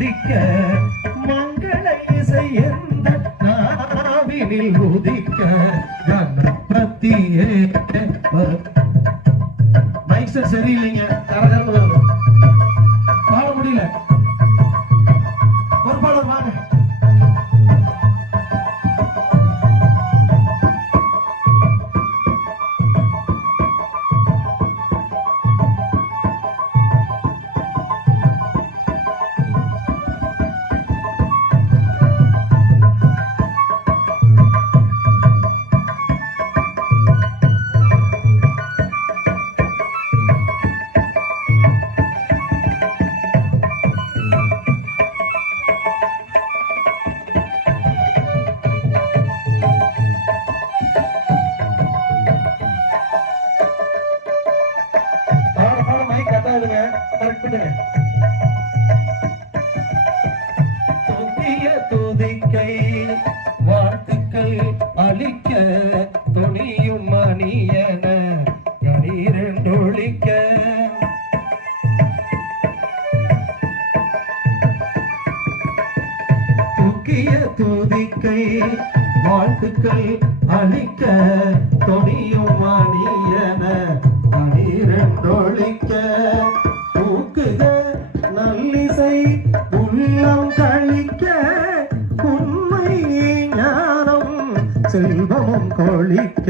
துதிக்க மங்கள இசை எந்த நாவினில் உதிக்க கணபதியே. மைக் செட் சரியில்லைங்க, கரகரம் வருது, பாட முடியல. ஒரு பாடம் வாங்க. துதிக்கை வாழ்த்துக்கள் அளிக்க துணியும் மணியன கணீரொழிக்க துக்கிய துதிக்கை வாழ்த்துக்கள் அளிக்க துணியும் மணியன கணீரொழிக்க தூக்குக நல்லிசை உள்ளம் கழிக்க உண்மை ஞானம் செல்வமும் கொழிக்க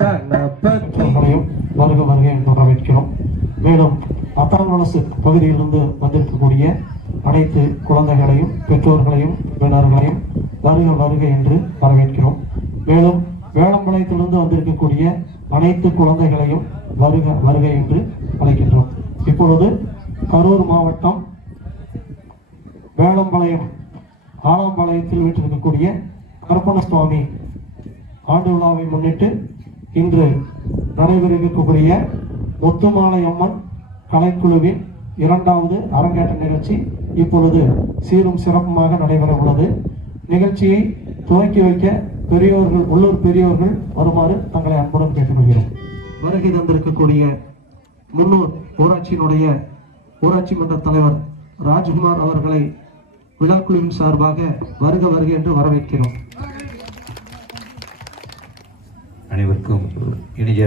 கணபதியும் வருக வருக என்று வரவேற்கிறோம். மேலும் அத்தான்வலசு பகுதியிலிருந்து வந்திருக்கக்கூடிய அனைத்து குழந்தைகளையும் பெற்றோர்களையும் உறவினர்களையும் வருக வருக என்று வரவேற்கிறோம். மேலும் வேளம்பாளையத்திலிருந்து வந்திருக்கக்கூடிய அனைத்து குழந்தைகளையும் வருக வருக என்று அழைக்கின்றோம். இப்பொழுது கரூர் மாவட்டம் வேளம்பாளையம் ஆலம்பாளையத்தில் வீட்டிருக்கக்கூடிய கருப்பண சுவாமி ஆண்டு விழாவை முன்னிட்டு இன்று நடைபெறக்கூடிய முத்துமாலை அம்மன் கலைக்குழுவின் 2வது அரங்கேற்ற நிகழ்ச்சி இப்பொழுது சீரும் சிறப்புமாக நடைபெற உள்ளது. நிகழ்ச்சியை துவக்கி வைக்க பெரியோர்கள், உள்ளூர் பெரியோர்கள் வருமாறு தங்களை அன்புடன் கேட்டுக்கொள்கிறோம். வருகை தந்திருக்கக்கூடிய முன்னூர் ஊராட்சியினுடைய ஊராட்சி மன்ற தலைவர் ராஜ்குமார் அவர்களை விழாக்குழுவின் சார்பாக வருக வருக என்று வரவேற்கிறோம். அனைவருக்கும் இனிய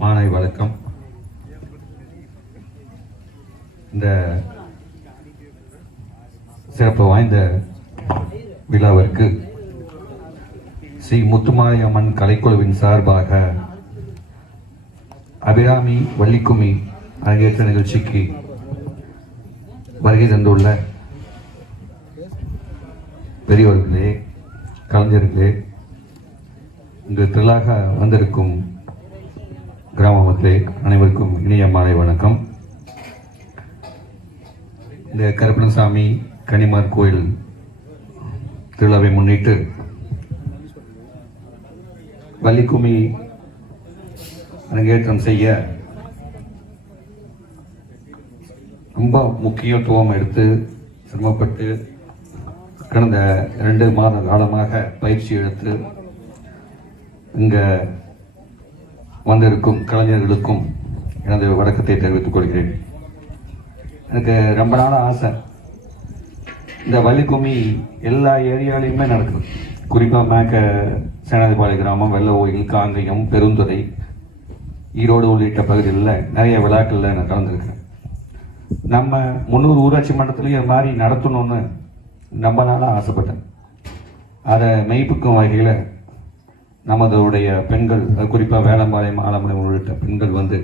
மாலை வணக்கம். இந்த சிறப்பு வாய்ந்த விழாவிற்கு ஸ்ரீ முத்துமாலை அம்மன் கலைக்குழுவின் சார்பாக அபிராமி வள்ளிக்கும்மி அரங்கேற்ற நிகழ்ச்சிக்கு வருகை தந்துள்ள பெரியவர்களே, கலைஞர்களே, இங்கு திரளாக வந்திருக்கும் கிராம மக்களே, அனைவருக்கும் இனிய மாலை வணக்கம். இந்த கருப்பணசாமி கனிமார் கோயில் திருவிழாவை முன்னிட்டு வள்ளிக்கும்மி அரங்கேற்றம் செய்ய ரொம்ப முக்கியத்துவம் எடுத்து சிரமப்பட்டு கடந்த 2 மாத காலமாக பயிற்சி எடுத்து இங்கே வந்திருக்கும் கலைஞர்களுக்கும் எனது வணக்கத்தை தெரிவித்துக் கொள்கிறேன். எனக்கு ரொம்ப நாள் ஆசை, இந்த வள்ளிக்கும்மி எல்லா ஏரியாலையுமே நடக்குது. குறிப்பாக மேக்க சேனாதிபாளைய கிராமம், வெள்ள கோயில், காங்கயம், பெருந்துறை, ஈரோடு உள்ளிட்ட பகுதிகளில் நிறைய விழாக்களில் நான் கலந்துருக்கேன். நம்ம முன்னூர் ஊராட்சி மன்றத்துலேயும் இது மாதிரி நடத்தணும்னு ரொம்ப நாளாக ஆசைப்பட்டேன். அதை மெய்ப்பிக்கும் வகையில் நமதுடைய பெண்கள், குறிப்பாக வேளம்பாளையம், ஆலம்பாளையம் உள்ளிட்ட பெண்கள் வந்து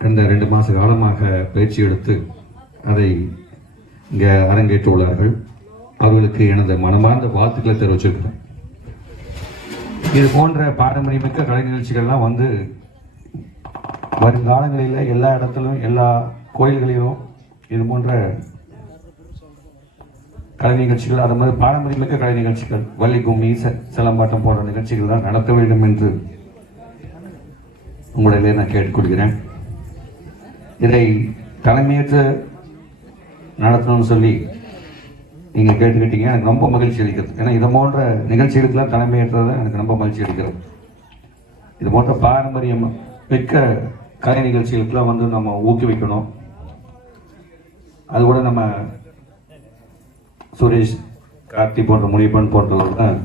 கடந்த 2 மாத காலமாக பயிற்சி எடுத்து அதை இங்கே அரங்கேற்ற உள்ளார்கள். அவர்களுக்கு எனது மனமார்ந்த வாழ்த்துக்களை தெரிவிச்சிருக்கிறேன். இது போன்ற பாரம்பரியமிக்க கலை நிகழ்ச்சிகள்லாம் வந்து வருங்காலங்களில் எல்லா இடத்துலையும், எல்லா கோயில்களிலும் இது போன்ற கலை நிகழ்ச்சிகள், அது மாதிரி பாரம்பரியமிக்க கலை நிகழ்ச்சிகள், வள்ளிக்கும்மி, சிலம்பாட்டம் போன்ற நிகழ்ச்சிகள் தான் நடத்த வேண்டும் என்று உங்களிடையே நான் கேட்டுக்கொள்கிறேன். இதை தலைமையேற்று நடத்தணும்னு சொல்லி நீங்கள் கேட்டுக்கிட்டீங்க. எனக்கு ரொம்ப மகிழ்ச்சி அளிக்கிறது. ஏன்னா இது போன்ற நிகழ்ச்சிகளுக்கெல்லாம் தலைமையேற்றது எனக்கு ரொம்ப மகிழ்ச்சி அளிக்கிறது. இது போன்ற பாரம்பரியம் மிக்க கலை நிகழ்ச்சிகளுக்கெல்லாம் வந்து நம்ம ஊக்குவிக்கணும். அது கூட நம்ம சுரேஷ், கார்த்தி போன்ற முனியப்பன் போன்றவர்கள்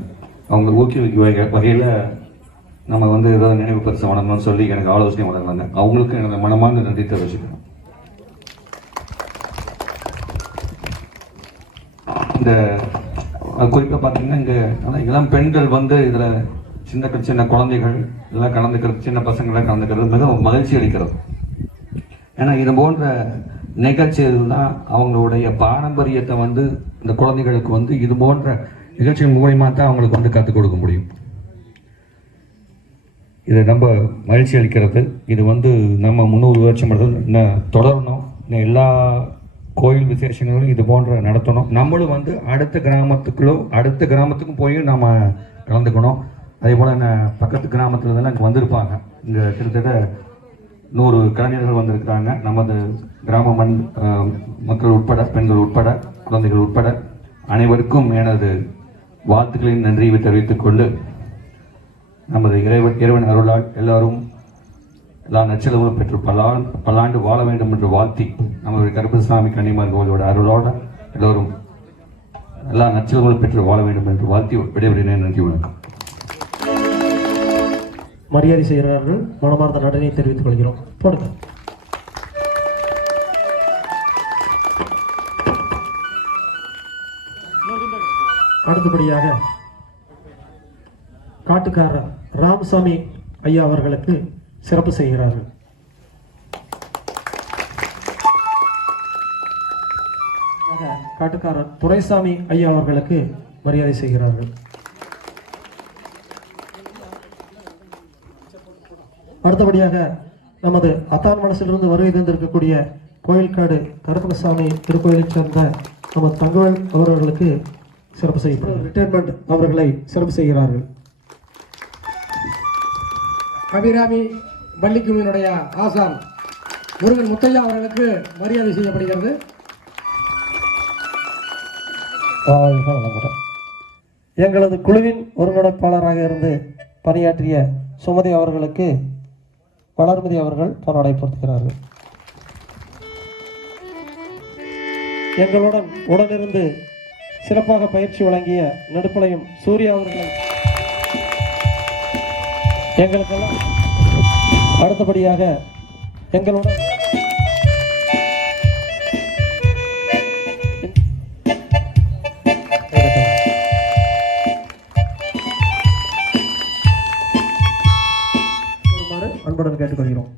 அவங்க ஊக்குவிக்க வகையில் நம்ம வந்து ஏதாவது நினைவு பரிசு வழங்கணும்னு சொல்லி எனக்கு ஆலோசனை வழங்கினாங்க. அவங்களுக்கு எனக்கு மனமார்ந்த நன்றி தெரிவிச்சுக்கிறேன். இந்த குறிப்பாக பார்த்தீங்கன்னா இங்கே இளம் பெண்கள் வந்து இதில் சின்ன சின்ன குழந்தைகள் எல்லாம் கலந்துக்கிறது, சின்ன பசங்களாம் கலந்துக்கிறது மிகவும் மகிழ்ச்சி அளிக்கிறது. ஏன்னா இது போன்ற நிகழ்ச்சிகள் தான் அவங்களுடைய பாரம்பரியத்தை வந்து இந்த குழந்தைகளுக்கு வந்து இது போன்ற நிகழ்ச்சிகள் மூலியமாக தான் அவங்களுக்கு வந்து கற்றுக் கொடுக்க முடியும். இது ரொம்ப மகிழ்ச்சி அளிக்கிறது. இது வந்து நம்ம 300 வருஷம் இன்னும் தொடரணும். இன்னும் எல்லா கோயில் விசேஷங்களும் இது போன்ற நடத்தணும். நம்மளும் வந்து அடுத்த கிராமத்துக்கும் போய் நம்ம கலந்துக்கணும். அதே போல் பக்கத்து கிராமத்தில் இங்கே வந்திருப்பாங்க. இங்கே கிட்டத்தட்ட 100 கலைஞர்கள் வந்திருக்கிறாங்க. நமது கிராம மக்கள் உட்பட, பெண்கள் உட்பட, குழந்தைகள் உட்பட அனைவருக்கும் எனது வாழ்த்துக்களின் நன்றியை தெரிவித்துக் கொண்டு நமது இறைவன் அருளால் எல்லாரும் எல்லா நற்செலவும் பெற்று பல்லாண்டு வாழ வேண்டும் என்று வாழ்த்தி, நம்மளுடைய கருப்பசாமி கன்னிமார்களோட அருளோட எல்லோரும் எல்லா நற்செலவும் பெற்று வாழ வேண்டும் என்று வாழ்த்தி விடைபெறுகிறேன். நன்றி, வணக்கம். மரியாதை செய்கிறார்கள். மனமார்ந்த நன்றி தெரிவித்துக் கொள்கிறோம். போடுங்க. அடுத்தபடியாக காட்டுக்காரர் ராமசாமி ஐயா அவர்களுக்கு சிறப்பு செய்கிறார்கள். காட்டுக்காரர் துரைசாமி ஐயா அவர்களுக்கு மரியாதை செய்கிறார்கள். அடுத்தபடியாக நமது அத்தான் மனசிலிருந்து வருகை தந்திருக்கக்கூடிய கோயில்காடு கருப்பணசாமி திருக்கோயிலைச் சேர்ந்த நமது தங்கவேல் அவர்களுக்கு சிறப்பு செய்யப்படும். ரிட்டையர்மெண்ட் அவர்களை சிறப்பு செய்கிறார்கள். அபிராமி வள்ளிக்குமியினுடைய ஆசான் முருகன் முத்தையா அவர்களுக்கு மரியாதை செய்யப்படுகிறது. எங்களது குழுவின் ஒருங்கிணைப்பாளராக இருந்து பணியாற்றிய சுமதி அவர்களுக்கு வளர்மதி அவர்கள் பொன்னாடை பொருத்துகிறார்கள். எங்களுடன் உடனிருந்து சிறப்பாக பயிற்சி வழங்கிய நெடுப்பளையும் சூர்யா அவர்கள் எங்களுக்கெல்லாம் அடுத்தபடியாக எங்களுடன் அன்புடன் கேட்டுக்கொள்கிறோம்.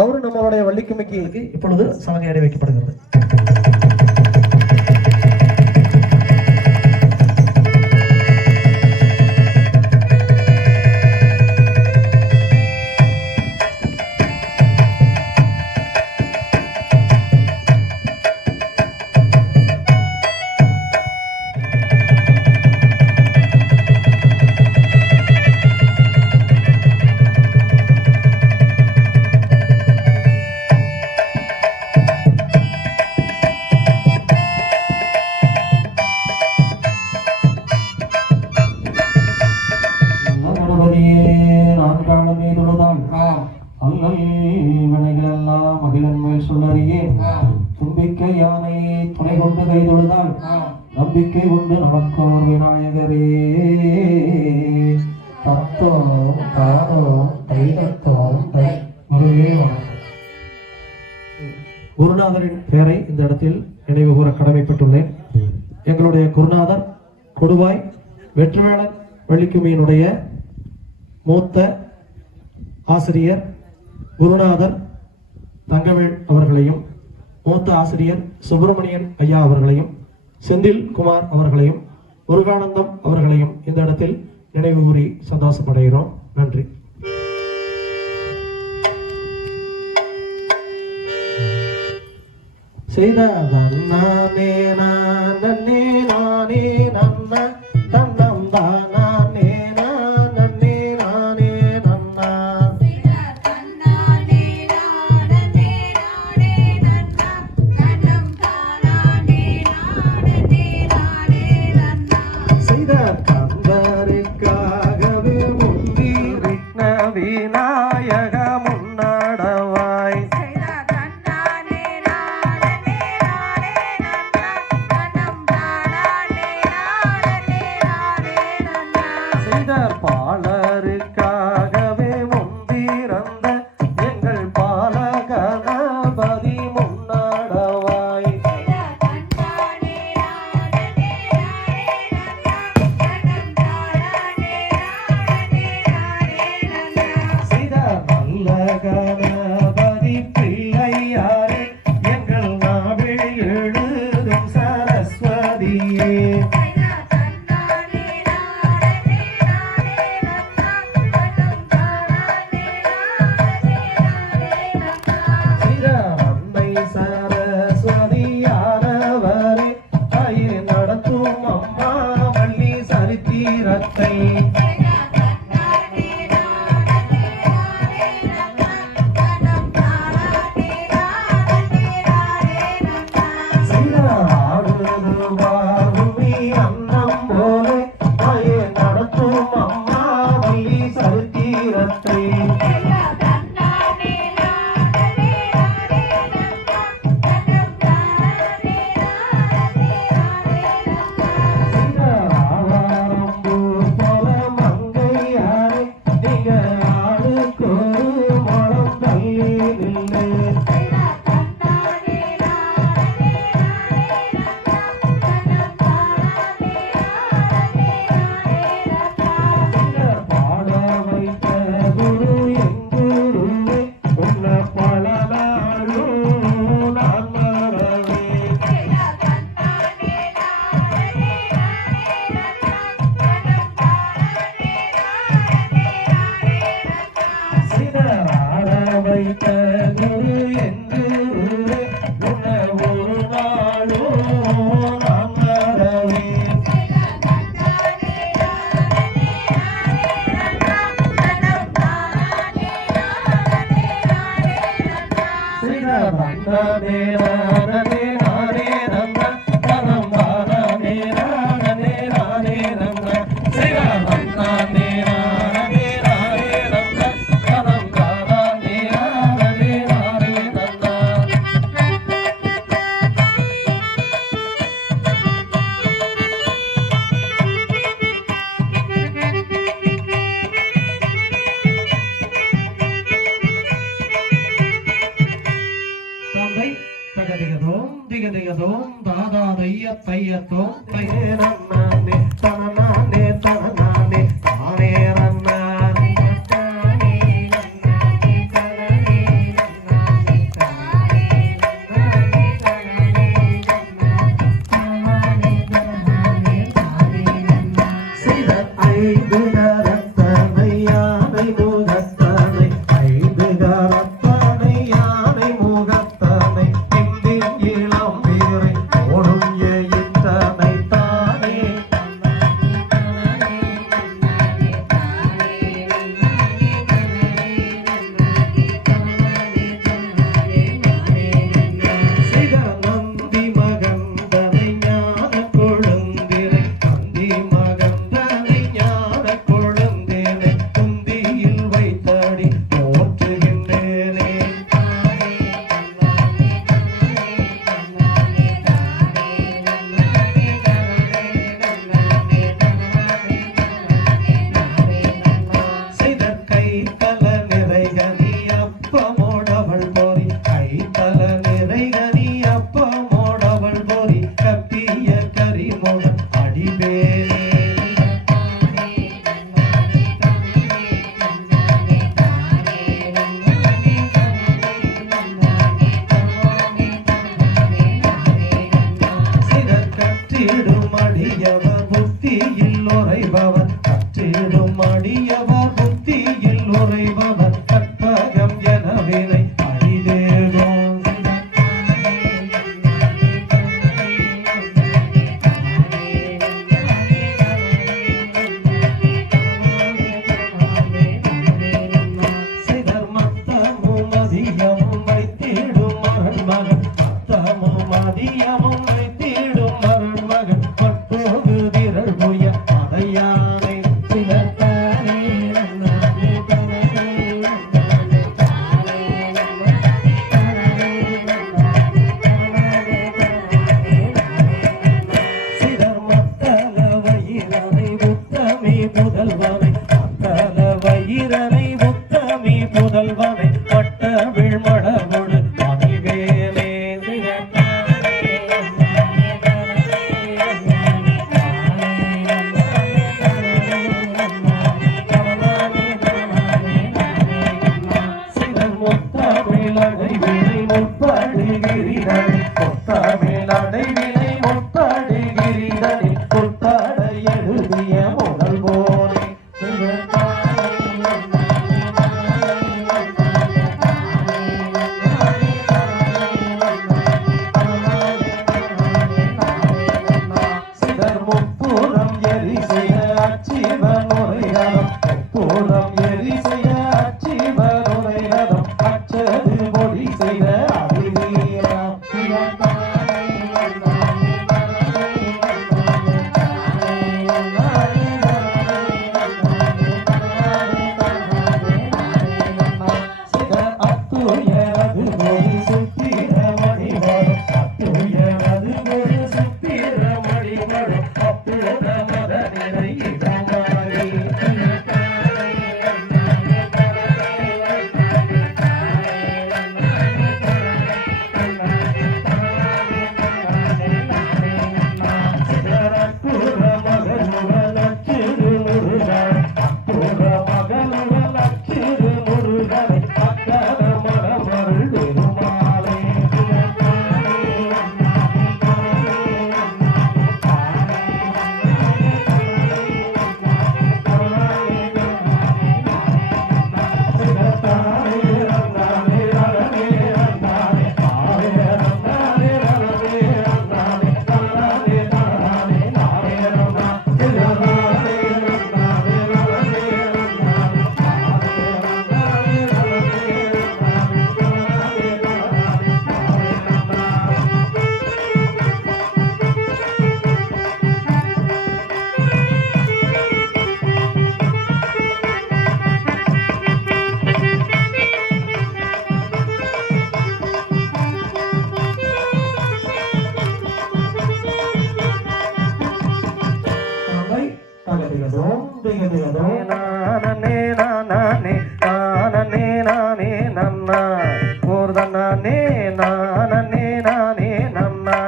அவரும் நம்மளுடைய வள்ளிக்குமிக்கு இப்பொழுது சலங்கை அடை வைக்கப்படுகிறது. தும்பிக்கை யானை துணை கொண்டு கைதொழுதால் நம்பிக்கை உண்டு நமக்கோர் விநாயகரே. தத்துவம் தானோம் தைதத்துவம் குருவே. குருநாதரின் பெயரை இந்த இடத்தில் நினைவு கூற கடமைப்பட்டுள்ளேன். எங்களுடைய குருநாதர் கொடுவாய் வெற்றிவேலன் வள்ளிக்குமியினுடைய மூத்த ஆசிரியர் குருநாதர் தங்கவேல் அவர்களையும், மூத்த ஆசிரியர் சுப்பிரமணியன் ஐயா அவர்களையும், செந்தில் குமார் அவர்களையும், முருகானந்தம் அவர்களையும் இந்த இடத்தில் நினைவு கூறி சந்தோஷப்படுகிறோம். நன்றி. செய்த நானே நானே நானே நன்ன தன்னம் தானே நானே நானே நன்னா செய்த தந்தருக்காகவே முந்தி விக்ன விநாயக முன்னடவாய் திகதிகதோம் தாதா தைய தையத்தோம் தையனே தனநானே தனநானே தானே ரன்னானே கேட்டுக்கிறோம். நானே நானே நானே நானே நன்னா ஓர்தனானே நானே நானே நன்னா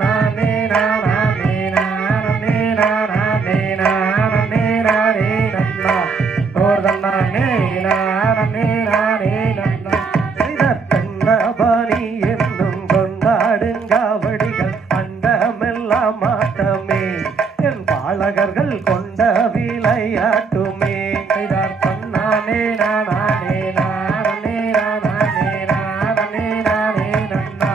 நானே நானே நானே நானே நானே நானே நன்னா ஓர்தனானே நானே நானே நன்னா தென்னபாணி என்னும் கொண்டாடுங்காவடிகள் அண்டமெல்லாம் மாட்டமே என் பாலகர்கள் கொண்ட விளையாட்டுமே நானே நானே நானே நானே நானே நானே நன்னா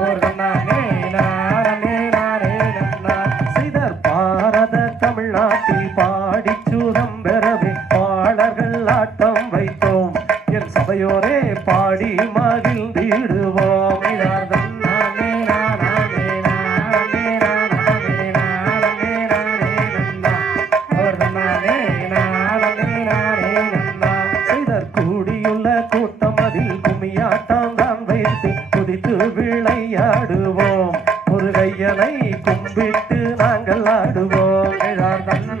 ஒரு நானே நானே நானே நன்னா சிதர் பாரத தமிழ்நாட்டில் பாடி சூதம் பெறவே பாடல்கள் ஆட்டம் வைத்தோம் என் சபையோரே பாடி மகிழ்ந்திடுவோம் நானே நானே நானே நானே நானே நானே நன்னா ஒரு நானே நானே நானே நன்னா சிதர் கூடியுள்ள கூட்டம் அதில் கும்மியாட்டம் தான் வைத்து குதித்து விளையாடுவோம் முருகையனை கும்பிட்டு நாங்கள் ஆடுவோம்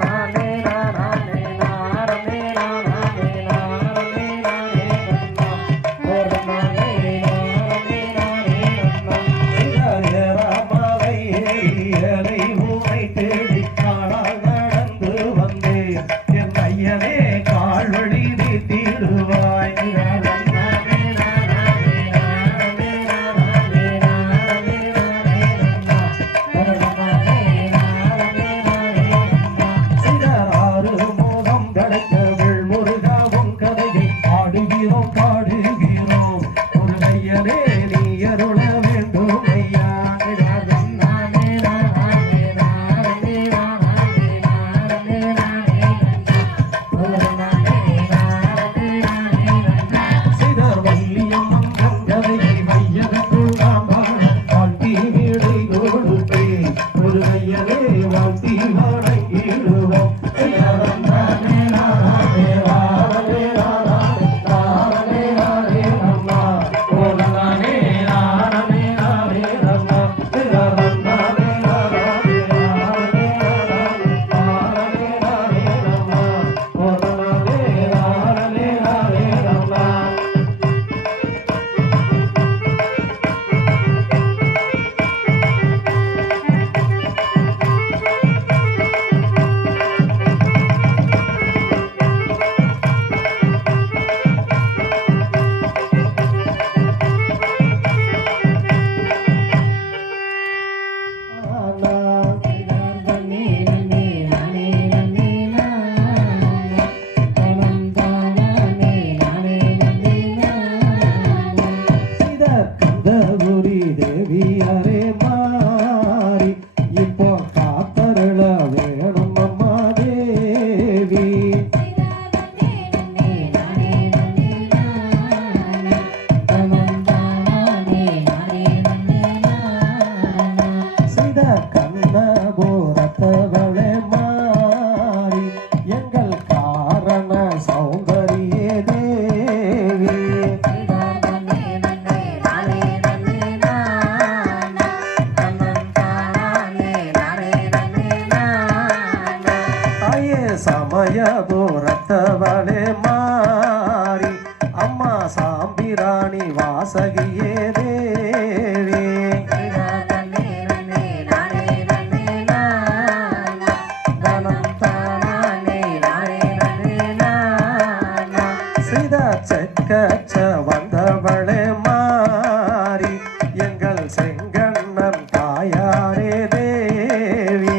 நானே நானே நானே நானே நானே நானே நன்னா ஒரு நானே நானே நானே நன்னா ஏறாமலை ஏறியலை ஊனை தேடி காணால் நடந்து வந்தேன் என் ஐயனே கால்வழி நீட்டிடுவாய். சிதறாறு மோகம் கிடைக்க வெள்முருகாவும் கதையை ஆடுகிறோம் பாடுகிறோம் ஒரு ஐயனே நீ அருள வேண்டும் ஐயா. சிதர் வள்ளியம்மன் கதையை வையகத்துள் நாம் வாழ வாழ்த்தி வீடை கொடுப்பேன் ஒரு ஐயனே வாழ்த்தி வணங்கிடுவோம். கந்தகுரி தேவியாரே மாறி இப்போ காத்தருள வேணும் அம்மா தேவி. சித கண்ணபுரத்தவளே மாறி எங்கள் காரண சௌந்தரியே தேவி. சமயபுரத்தவளே மாறி அம்மா சாம்பிராணி வாசகியே தேவி. சித செக்கச்ச வந்தவளே மாறி எங்கள் செங்கண்ணன் தாயாரே தேவி.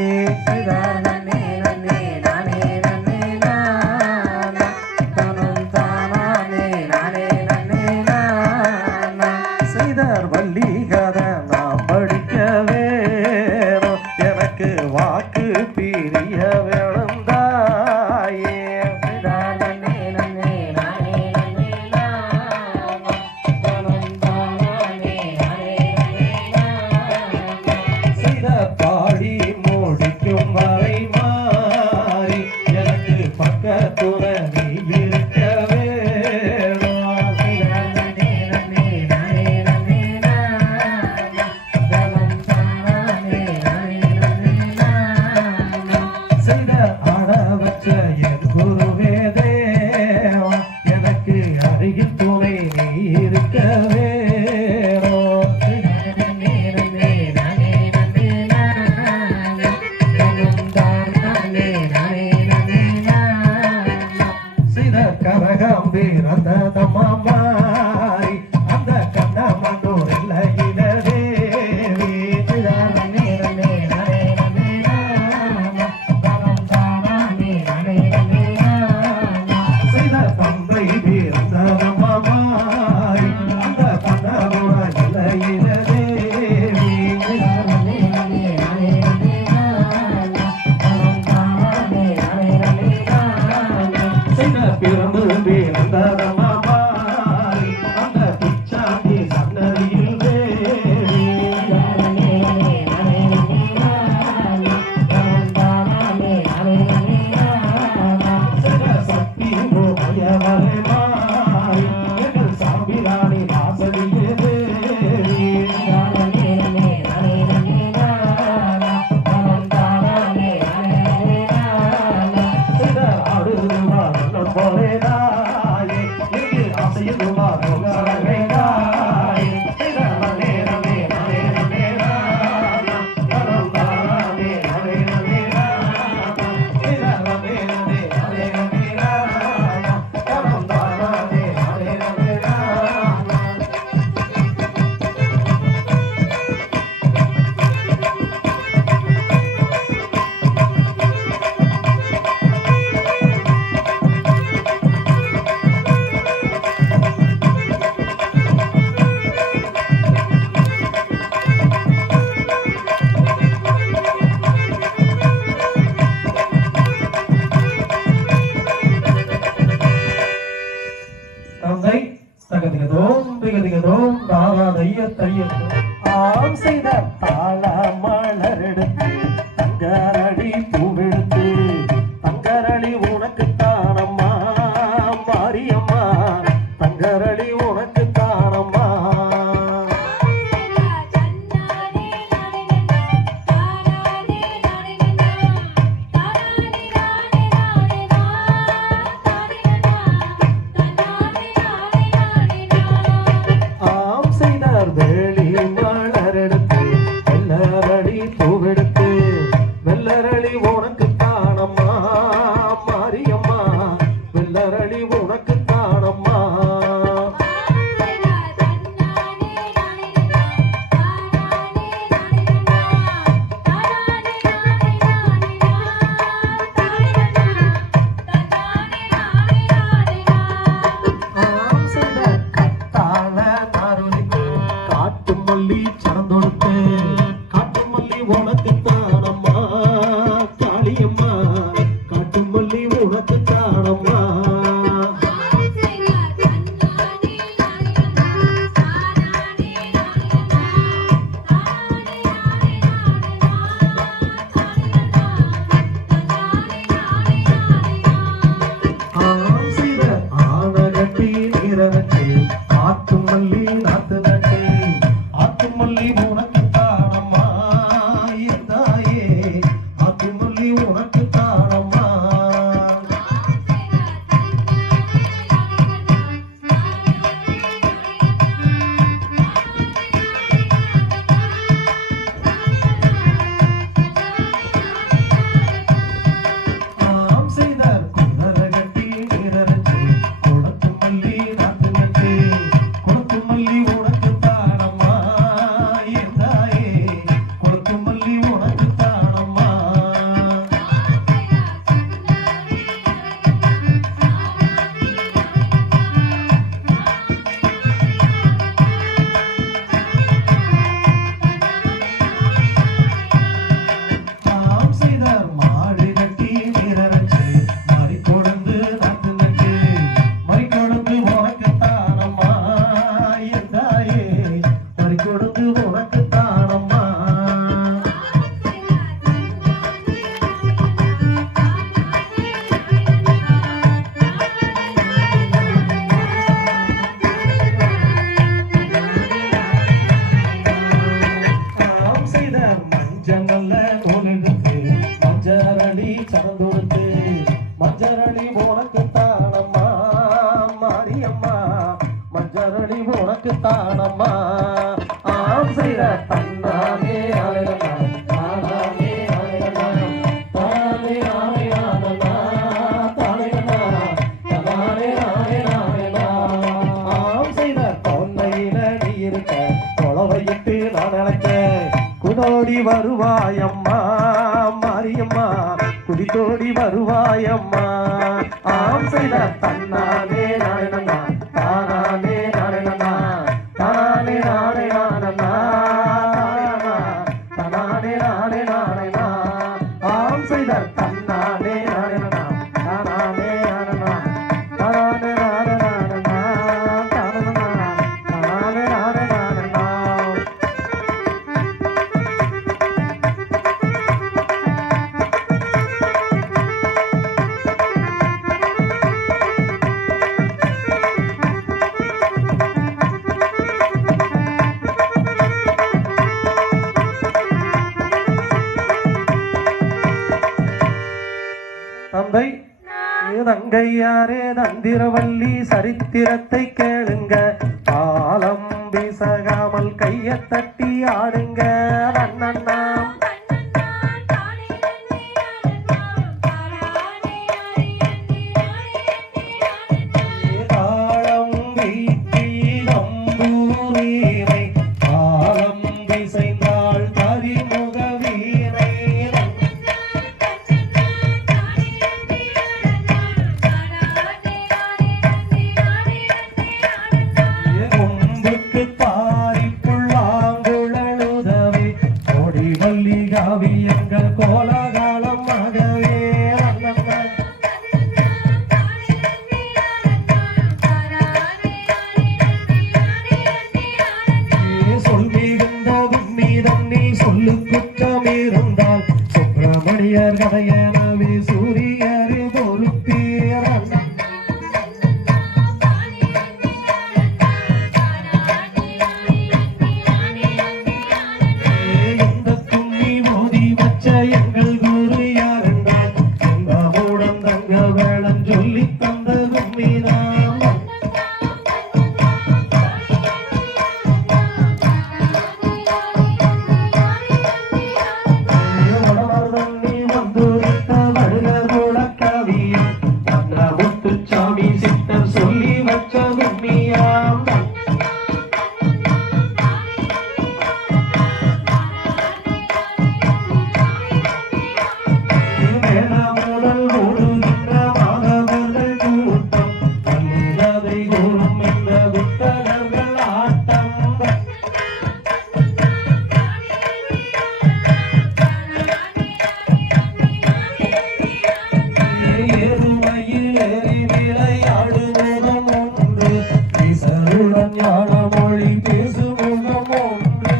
தாம் செய்த தாள மலர் எடுத்து தங்கரடி பூவெடுத்து தங்கரடி உனக்கு தானம்மா மாரியம்மா தங்கரடி உனக்கு தானம்மா வேலி மலர் எடுத்து வெள்ளரடி பூவெடுத்து வெள்ளரளி உனக்கு தானம்மா மாரியம்மா வெள்ளரளி உனக்கு தானம்மா காட்டுமல்லி சரந்தொடுத்து காட்டுமல்லி உனக்கு தானம்மா காளியம்மா காட்டுமல்லி உனக்கு தானம்மா ஆனகட்டி நீரகட்டி ஆட்டுமல்லி நாத்து நட்டி ஆத்துமல்லி உனக்கு தானம்மா என் தாயே ஆத்துமல்லி உனக்கு தானம்மா நாம் செய்த குந்தரகட்டி நீரகட்டி குளத்து மல்லி நாத்து நட்டி குளத்து மல்லி உனக்கு தானம்மா என் தாயே குளத்து மல்லி உனக்கு தானம்மா நாம் செய்த மாடு கட்டி நீரரைச்சு மறி கொடுந்து நாத்து நட்டு மறி கொடுத்து உனக்கு தானம்மா என் தாயே மறி கொடுத்து உனக்கு தானம்மா நாம் செய்த மஞ்சள் நல்ல நூலெடுத்து மஞ்சரடி சரந்தொடுத்து மஞ்சரடி உனக்கு தானம்மா மாரியம்மா மஞ்சரடி உனக்கு தானம்மா ஆம் செய்த தன்னானே அழகா தானானே அழகா தானே ஆனே ஆனனா தானேனா தானே ஆனே ஆனனா ஆம் செய்த தொன்னையில நீ இருக்க தொலைவையிட்டு நான் நினைக்க குடோடி வருவாயம்மா மாரியம்மா குடித்தோடி வருவாயம்மா ஆம் செய்த தன்னானே நானே தானானே நானே தானே நானே நானே தானே நானே நானே ஆம் செய்த தன்னானே நானே தானானே நானே தானே நானே நானே தானே நானே நானே தந்தை தங்கையாரே தந்திரவல்லி சரித்திரத்தை கேளுங்க காலம் வீசகாமல் கையை தட்டி ஆடுங்க நன்னண்ணாம் தாளம் வீட்டி நம்பூரீரை காலம் விசைந்தாள் தரிமுக வீரை கொம்புக்கு தாரி புல்லாங்குழலுதவி கொடிவல் சூரியர் கதையனவே சூரியர் பொறுப்பீர் எந்த கும்மி மோதி வச்ச எங்கள் குரு யார் என்றால் எங்கவுடன் தங்க வேளம் சொல்லி தந்த கும்மிதான் சாமி சித்தர் சொல்லி வச்ச கும்மியாம் முதல் ஓடுகின்ற மாணவர்கள் கூட்டம் பள்ளிகளை கூறும் இந்த புத்தகங்கள் ஆட்டம் ஏறுமையில் ஏறி விளையாடுமுகம் ஒன்று ஈசருடன் ஞான மொழி பேசுமுகம் ஒன்று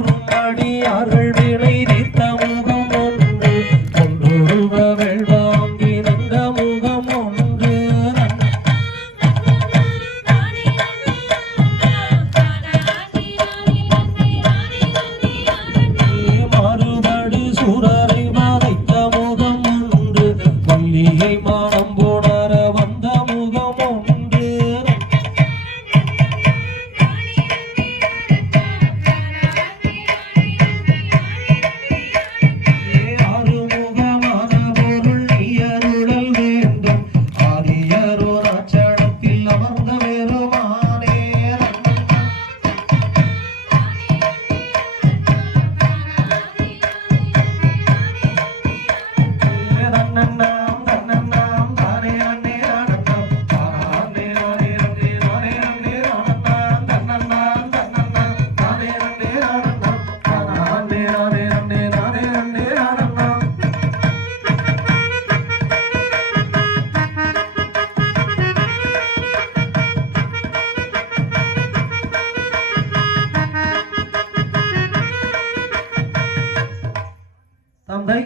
குறும்படியார்கள் வினை தீர்த்த முகம் ஒன்று ஒன்றுருவ வெள்வாங்கி நின்ற முகம் ஒன்று மாறுபடு சூரரை வதைத்த முகம் ஒன்று வள்ளியை மானம் போனர வந்த முகம் ஒன்று ஆறுமுகமான பொருள் நீயருளல் வேண்டும் ஆரியரோ ராட்சணத்தில் அமர்ந்த பெருமானே தன்னன்னாம் தன்னன்னாம் தானே அண்ணே ஆனந்தம் தானே நானே ரந்தே நானே அண்ணே ஆனந்தம் தன்னன்னாம் தன்னன்னாம் தானே அண்ணே ஆனந்தம் தானே நானே ரந்தே நானே அண்ணே ஆனந்தம் தந்தை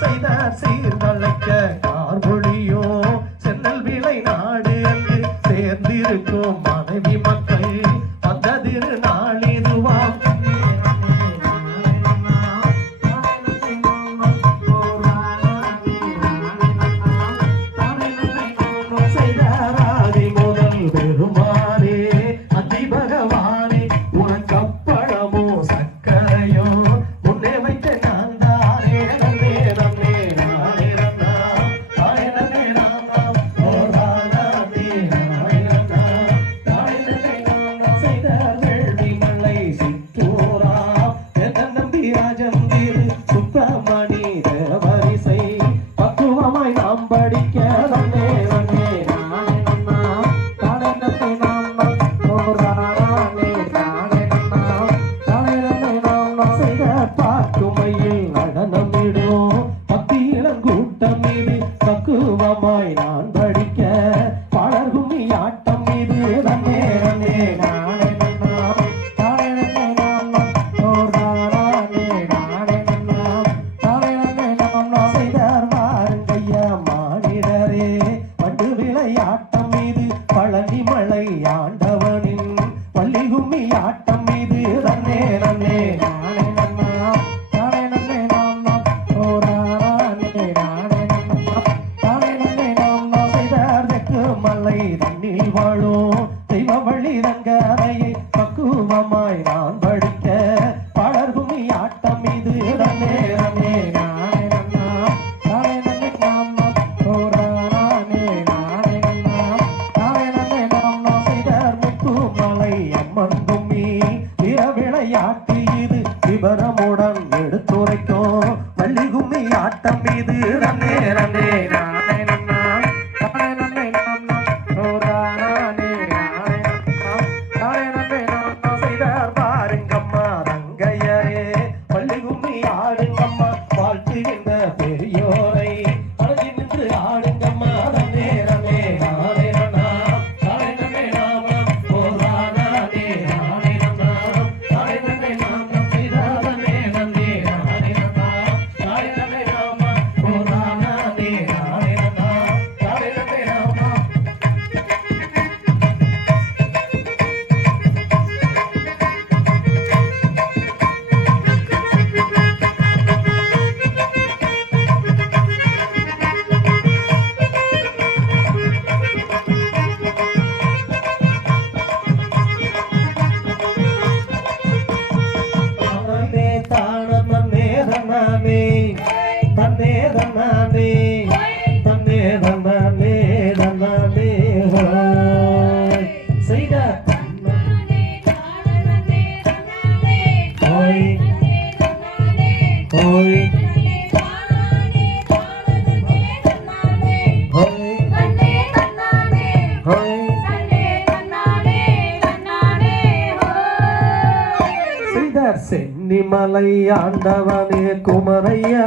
செய்த சீர்தழைக்க கார்கொழியோ சென்னல் விளை நாடு என்று சேர்ந்திருக்கும் மனைவி மக்கள் வந்த திருநாள் இதுவாம் செய்தாராதி முதல் பெருமானே அதி பகவானே உனக்கப்பழமோ சக்கரையோ முன்னே வைத்த நான் தானே நன்னே நன்னே நானே நன்னா தானே நன்னே நானா ஓ தானே நானே நன்னா தானே நன்னே நானா செய்த வேள்வி மலை சித்தூரா என்ன நம்பி ராஜம் திரு சுப்பிரமணி தேவரிசை பக்குவமாய் நாம் படிக்க நன்னே நன்னே நானே நன்னா தானே நன்னே நானா ஓ தானே தானே நன்னா தானே நன்னே நானா செய்த பாக்குமையில் நடனமிடும் பக்தி இளங்கூட்டம் மீது பக்குவமாய் நான் படிக்க பாடர் கும்மி ஆட்டம் மீது நன்னே நன்னே நானே நன்னா தானே நன்னே நானா ஓ தானே நானே நன்னா தானே நன்னே நானா செய்தார் வாருங்கையா மானிடரே பண்டு விளையாட்டம் மீது பழனி மலை ஆண்டவனின் பள்ளி கும்மி ஆட்டம் மீது நன்னே நன்னே நானே நன்னா தானே நன்னே நானா ஓ தானே நானே நன்னா தானே நன்னே நானா செய்தார் தெற்கு மலை தண்ணில் வாழும் தெய்வ வழி ரங்கரையை பக்குவமாய் நான் படிக்க பாடர் கும்மி ஆட்டம் மீது நன்னே நன்னே நானே நன்னா தானே நன்னே நானா ஓ தானே நானே நன்னா தானே நன்னே நானா செய்தார் முத்து மலை அம்மன் கும்மி பிற விளையாட்டு இது விபரமுடன் எடுத்துரைக்கும் வள்ளி கும்மி ஆட்டம் மீது நன்னே நன்னே நானே நன்னா தானே நன்னே நானா ஓ தானே நானே நன்னா தானே நன்னே நானா செய்தார் பாருங்கம்மா ரங்கையரே பள்ளி கும்மி ஆடுங்கம்மா வாழ்த்துகின்ற பெரியோரை அழகி நின்று தன்னானே தன்னே தன்னானே தன்னே தன்னானே தன்னானே ஹோய் செய்த ஹோய் ஹோய் சென்னிமலை ஆண்டவனே குமரையா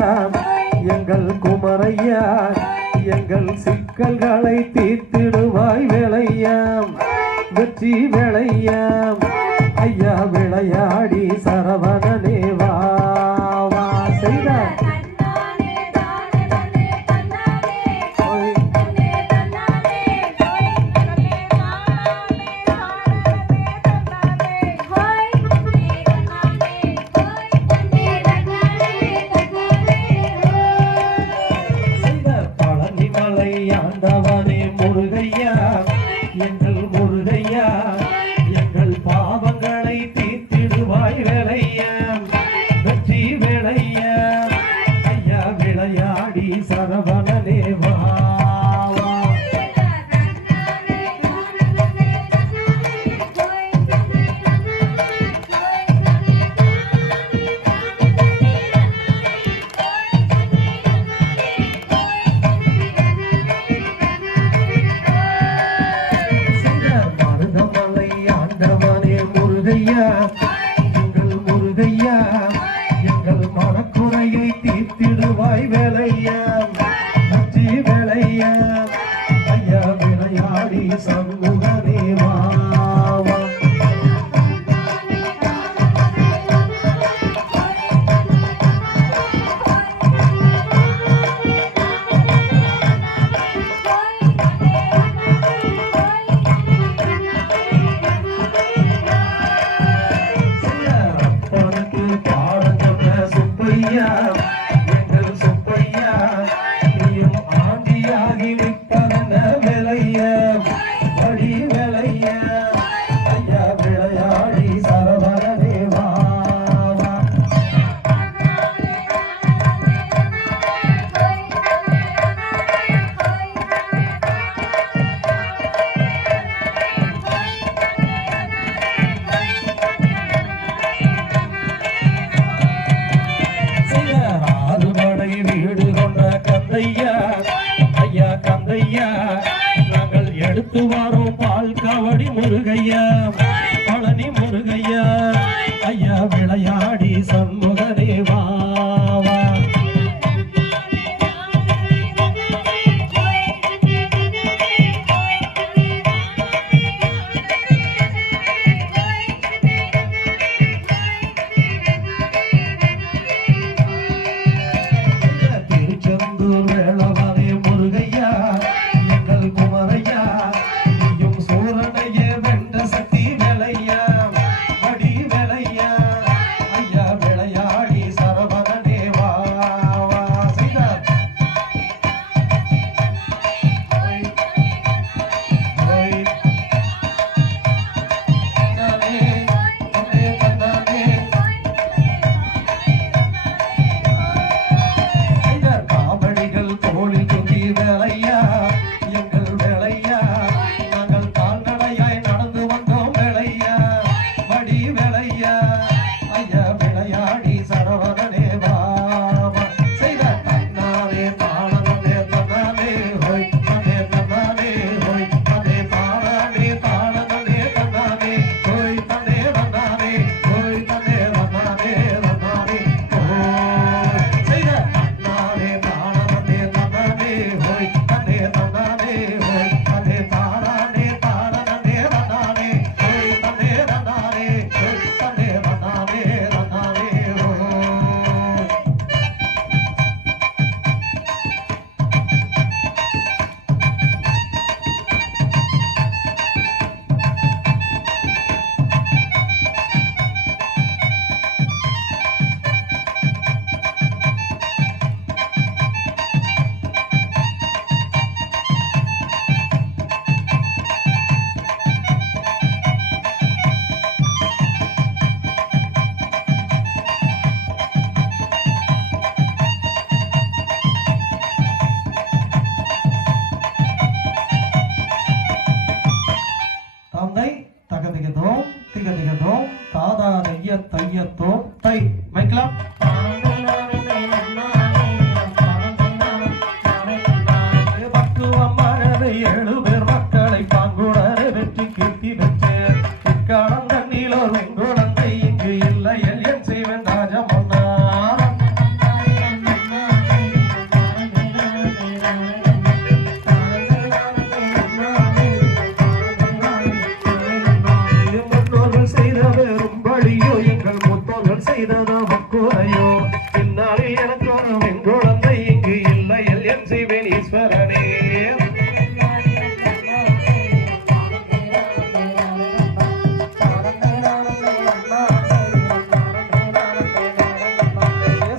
எங்கள் குமரையா எங்கள் சிக்கல்களை தீர்த்திடுவாய் வேளையாம் வெற்றி வேளையாம் ஐயா விளையாடி சரவணனே வா வா செய்த ஆண்டவனே முருகையா எங்கள் முருகையா எங்கள் பாவங்களை தீர்த்திடுவாய் வேளையா வெற்றி வேளையா ஐயா விளையாடி சரவணனே வா எங்கள் முருகையா எங்கள் மனக்குறையை தீர்த்திடுவாய் வேளையா வெற்றி வேளையா ஐயா விளையாடி சண்முகனே வா எங்கள் சுப்பையா நீயும் ஆண்டியாகி விட்டன விளையா படி விளையா ஐயா விளையாடி சரவணனே வா வீடு கொண்ட கந்தையா ஐயா கந்தையா நாங்கள் எடுத்து வரோம் பால் காவடி முருகையா பழனி முருகையா ஐயா விளையாடி சண்முகனே வா வா வேளவனே முருகையா எங்கள் குமரையா நீயும் சூரனையே வென்ற சக்தி வேளையா அடி வேளையா ஐயா விளையாடி சரவணனே வா வா செய்த காவடிகள் தோளில் வேண்டுதல் செய்வேன் ஈஸ்வரனே.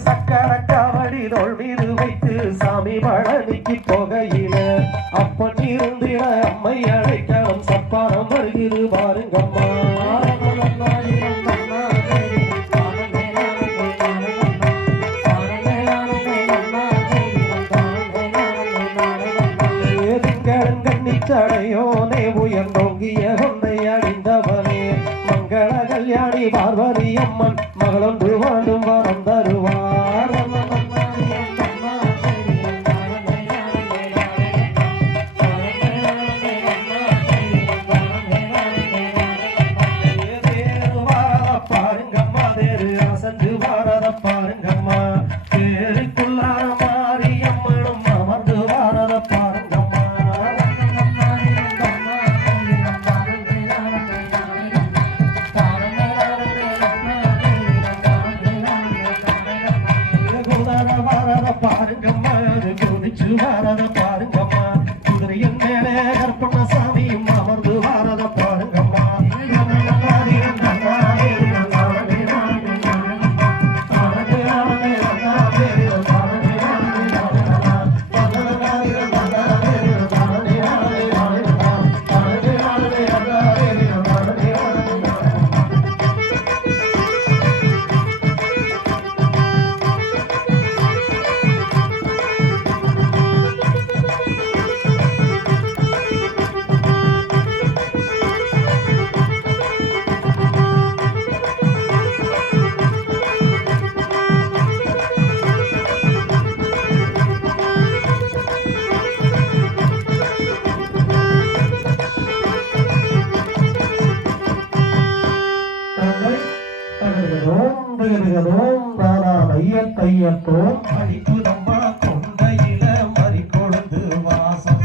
சக்கர காவடி தோள் மீது வைத்து சாமி பழனிக்கு போகையில அப்பன் இருந்திட அம்மை அழைக்கலாம் சப்பாரம் வருகிறது பாருங்கம்மா. சடையோனே உயர்ந்தோங்கிய கொண்டை அணிந்தவனே மங்கள கல்யாணி பார்வதி அம்மன் மகளொன்று வாழும் வரம் தருவார். பாருங்கம்மா தேரு அசந்து வாரத பாருங்கம்மா தேருக்குள்ளார மாறி அம்மனும் அமர்ந்து வாரத பாருங்கம்மா. பாருங்கம்மா குதிச்சு வாரத பாருங்கம்மா குதிரையின் மேலே கற்பன சாமியும் அமர்ந்து வாரத பாருங்கம்மா. அடிக்குதம்மா கொண்டையில மறி கொழுந்து வாசம்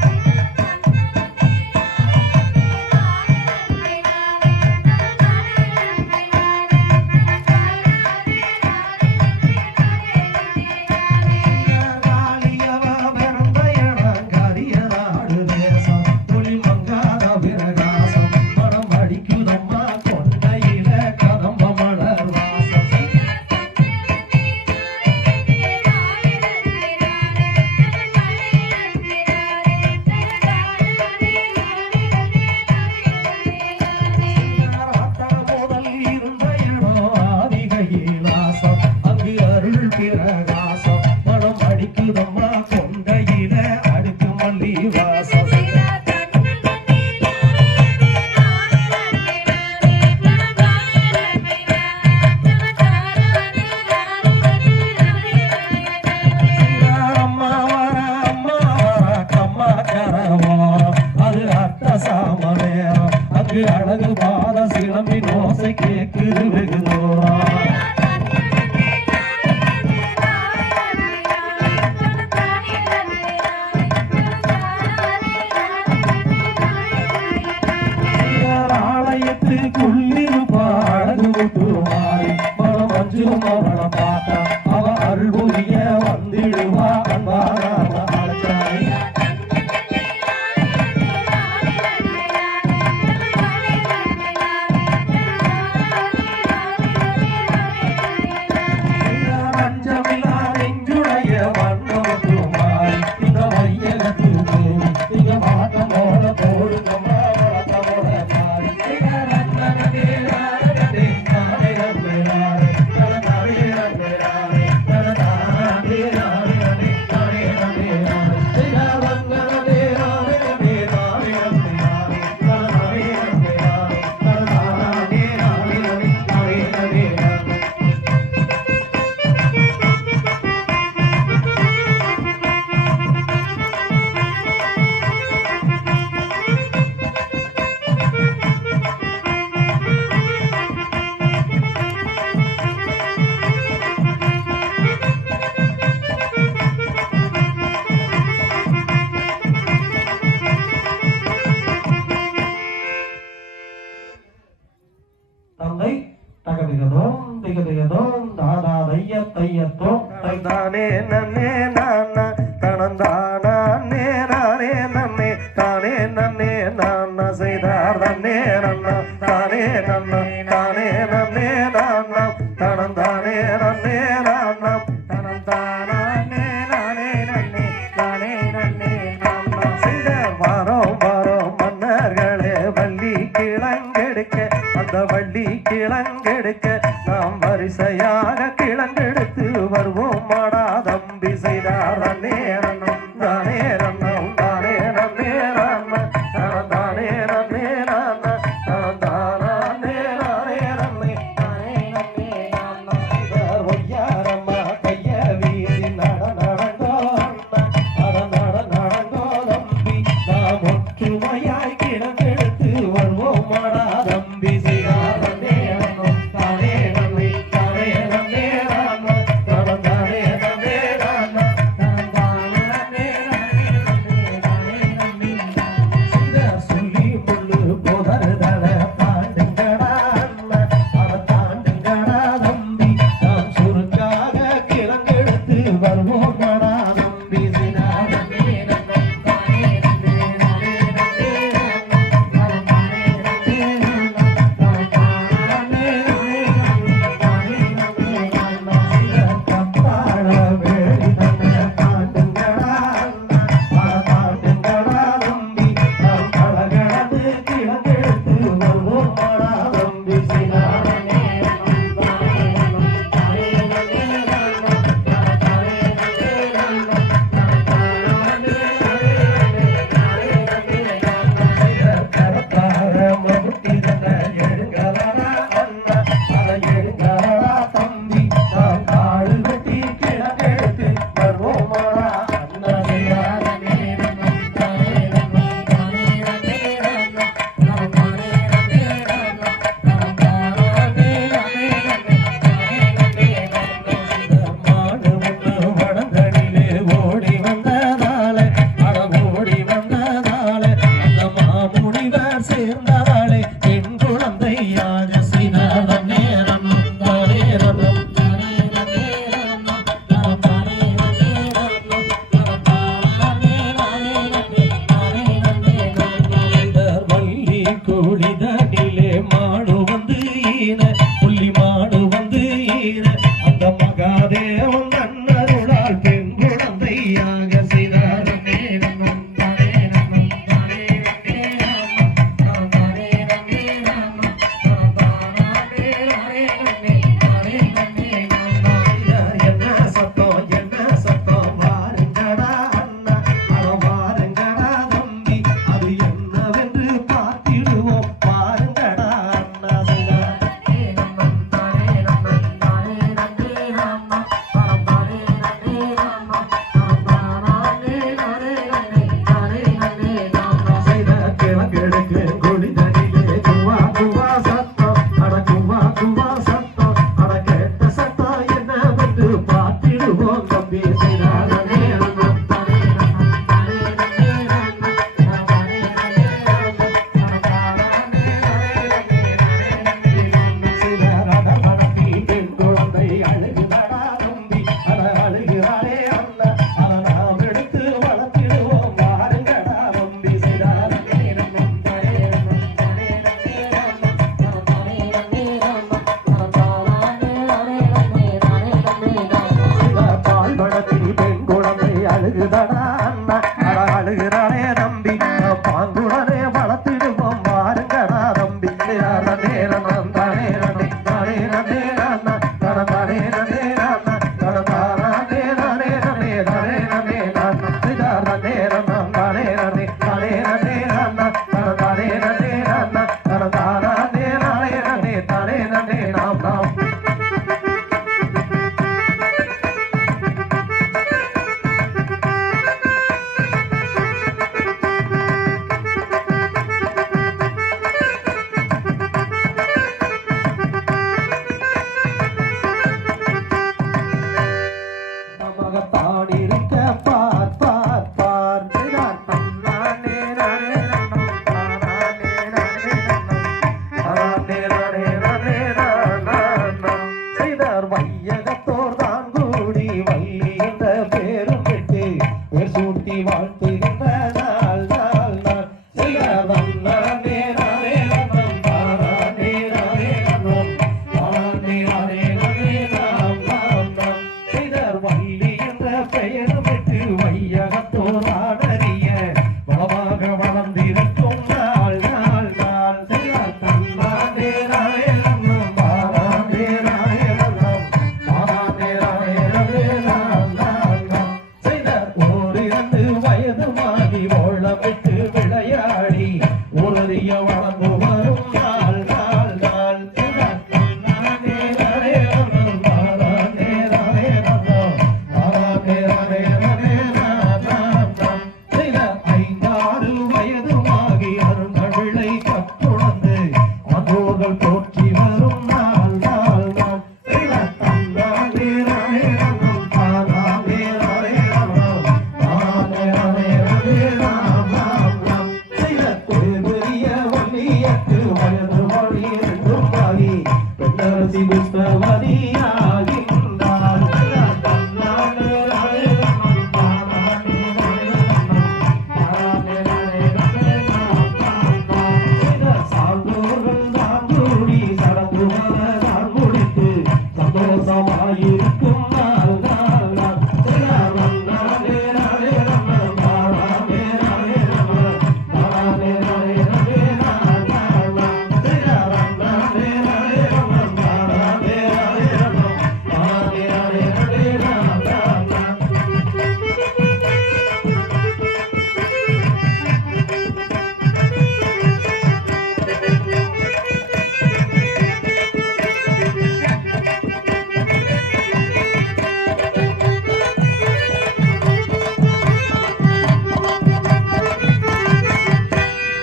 அழகு பாத சிலம்பின் ஓசை கேக்குது வெகு தூரம். ஆலயத்துக்குள்ளிருப்பா அழகு விட்டுமாறி மனம் அஞ்சும் அவளை பார்த்தா அவ அருள்புரிய வந்திடுவா அன்பான அழைச்சாய். தந்தை தகதிகதோம் திகதிகதோம் தாதா தைய தையத்தோம் தானே நன்னே நானா தன தனந்தானே நானே நன்னே தானே நன்னே நானா செய்தார் தன்னே நன்னா தானே நன்னா தானே நன்னே நானா தனந்தானே நன்னே நானா தனந்தானே நானே நன்னே தானே நன்னே நானா செய்தார் வாரோம் வாரோம் மன்னர்களே வள்ளி கிழங்கெடுக்க அந்த வள்ளி கிழங்கெடுக்க நாம் வரிசையாக கிழங்கெடுத்து வருவோம் மாடா தம்பி செய்தார் தானே நன்னம் தானே நன்னம் தானே நன்னே நானா தானே நன்னே நானா தானே நானே நன்னே தானே நன்னே நானா செய்தார் ஒய்யாரம்மா கைய வீசி நடந்தோ நடந்தோ தம்பி நாம் ஒற்றுமையாய் கிழங்கெடுத்து வருவோம் மாடா தம்பி செய்தார் தானே நன்னம் தானே நன்னே தானே நன்னே நானா தானே நன்னே நானா தானே நன்னே செய்தார் சொல்லி முள்ளு போதருதல தாண்டுங்கடா அத தாண்டுங்கடா தம்பி நாம் சுருக்காக கிழங்கெடுத்து வருவோம் மாடா தம்பி செய்தார் தானே நன்னம் தானே நன்னே தானே நன்னே நானா தானே நன்னே வையகத்தோர் தான் கூடி வள்ளி என்ற பேரும் விட்டு பெயர் விட்டு வையகத்தோர் ஆடறிய வளமாக வளர்ந்திருக்கும் நாள் நாள் நாள் தன்னாண்டே ராயணம் பாராண்டே ராயணம் பாராண்டே ராயணம் நாம் செய்த ஓரிரண்டு வயது மாறி ஓளமிட்டு விளையாடி உறுதிய வளர்ந்து வரும் நாள் நாள் நாள் தன்னாண்டே ராயணம் பாராண்டே ராயணம் பாராண்டே ராயணம் நாம் செய்த ஐந்தாறு வயதுமாகி அருந்தமிழை கற்றுணர்ந்து அதோர்கள் போற்றி வரும் நாள் நாள் நாள் தன்னாண்டே ராயணம் பாராண்டே ராயணம் பாராண்டே ராயணம் நாம் செய்த பெரிய வலியத்து வயது மொழி ரெண்டும் ஆகி பெண்ணரசி புஷ்பவதியாகின்றாள் தன்னாண்டே ராயணம் பாராண்டே ராயணம் சான்றோர்கள் தான் கூடி சடங்கு தான் முடித்து சந்தோஷமாயிருக்கும் நாள் நாள் நாள் தன்னாண்டே ராயணம் பாராண்டே ராயணம் பாராண்டே ராயணம் தன்னாண்டே ராயணம் பாராண்டே ராயணம் பாராண்டே ராயணம்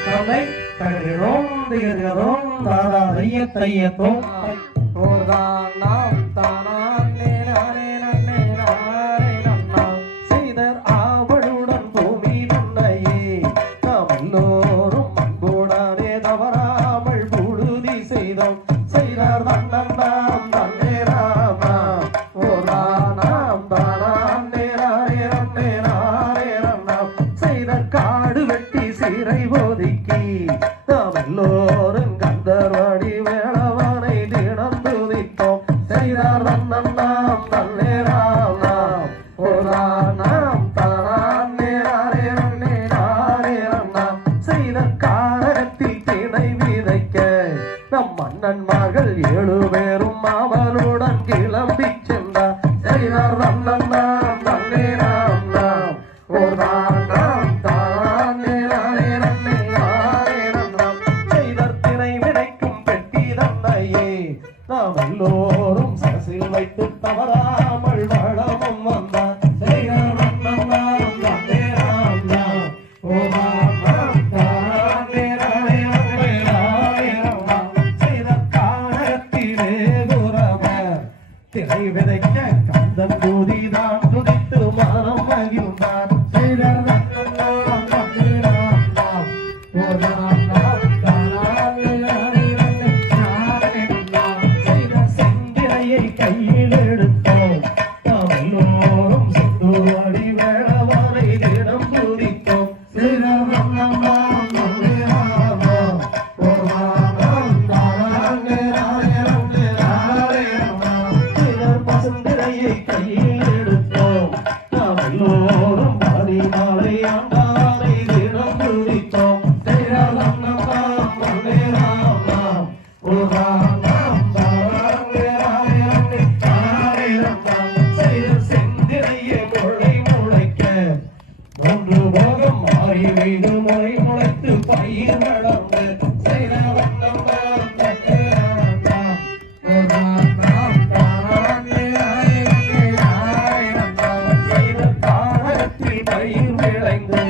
தன்னை தகரோம் திகரோம் தாரா தையத்தோம் செய்தர் ஆவலுடன் பூமி தன்னையே நாம் எல்லோரும் அன்புடனே தவறாமல் புழுதி செய்தோம் செய்தார் தன்னந்தாம் தன்னேராம் ஓரானாம் தானாம் நேராரேரம் நேராரேரம் நாம் செய்த காடு வெட்டி சிறை ஒதுக்கி நாம் எல்லோரும் கந்தர்வடி வேளவனை தினம் துதித்தோம் செய்தார் தன்னந்தாம் தன்னேராம் நாம் ஓரானாம் தானாம் நேராரேரம் நேராரேரம் நாம் செய்த காலத்தில் திணை விதைக்க நம் மன்னன்மார்கள் 7 பேரும் அவளுடன் கிளம்பி சென்றார் செய்தார் தன்னந்தாம் தன்னேராம் நாம் ஓரானாம் தானாம் நேராரேரம் நேராரேரம் நாம் செய்தர் திணை விதைக்கும் பெட்டி தந்தையே நாம் எல்லோரும் சரசில் வைத்து தவறாமல் வளமும் வந்தார் செய்தார் தன்னந்தாம் தன்னேராம் நாம் ஓரானாம் தானாம் நேராரேரம் நேராரேரம் நாம் செய்தர் காலத்திலே குரவர் திரை விதைக்க கந்தன் தூதிதான் துடித்து மனம் மகிழ்ந்தார் செய்தர் தன்னந்தாம் தன்னேராம் நாம் ஓரானாம் தானாம் நேராரேரம் நேராரேரம் நாம் செய்தர் செந்திரையை கையில் எடுத்தோம் நாம் எல்லோரும் செந்தூர்வாடி வேளவனை தினம் துதித்தோம் செய்தர் தன்னந்தாம் தன்னேராம் நாம் ஓரானாம் தானாம் நேராரேரம் நேராரேரம் நாம் செய்தர் பசுந்திரையை கையில் எடுத்தோம் நாம் எல்லோரும் பாடி மாலை ஆண்டானை தினம் துதித்தோம் செய்தர் தன்னந்தாம் தன்னேராம் நாம் ஓரானாம் தானாம் நேராரேரம் நேராரேரம் நாம் செய்தர் செந்திரையை முளை முளைக்க 3 போகம் மாறி வீடு முளை முளைத்து பயிர் வளர்ந்து செய்தர் தன்னந்தாம் தன்னேராம் நாம் ஓரானாம் தானாம் நேராரேரம் நேராரேரம் நாம் செய்தர் காலத்தில் பயிர் விளைந்து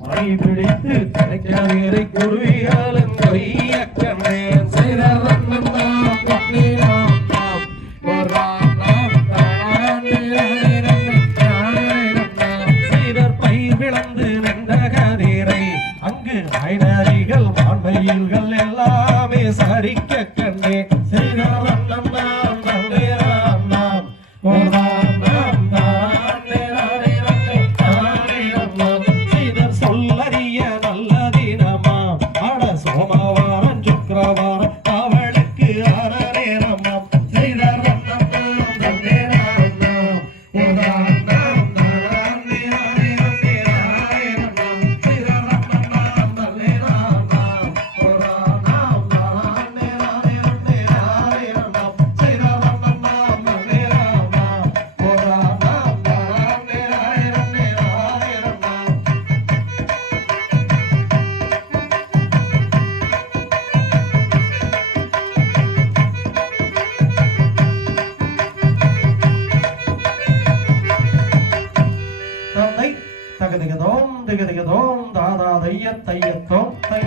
மழை பிடித்து தலைக்கரை குருவிகளும் கொய்யக்கண்ணே செய்தர் தன்னந்தாம் தன்னேராம் நாம் ஓரானாம் தானாம் நேராரேரம் நேராரேரம் நாம் செய்தர் பயிர் விளந்து நின்ற கதிரை அங்கு ஐநரிகள் மாண்மையில்கள் எல்லாமே சரிக்க கண்ணே செய்தர் தன்னந்தாம் தன்னேராம் நாம் ஓரானாம் தானாம் நேராரேரம் நேராரேரம் நாம் செய்தர் சொல்லறிய நல்ல தினமாம் ஆட சோமவாரம் சுக்கிரவாரம் அவளுக்கு அரநேரமாம் செய்தர் தன்னந்தாம் தன்னேராம் நாம் ஓரானாம் திகதிகதோம் தாதா தையத்தையத்தோம் தை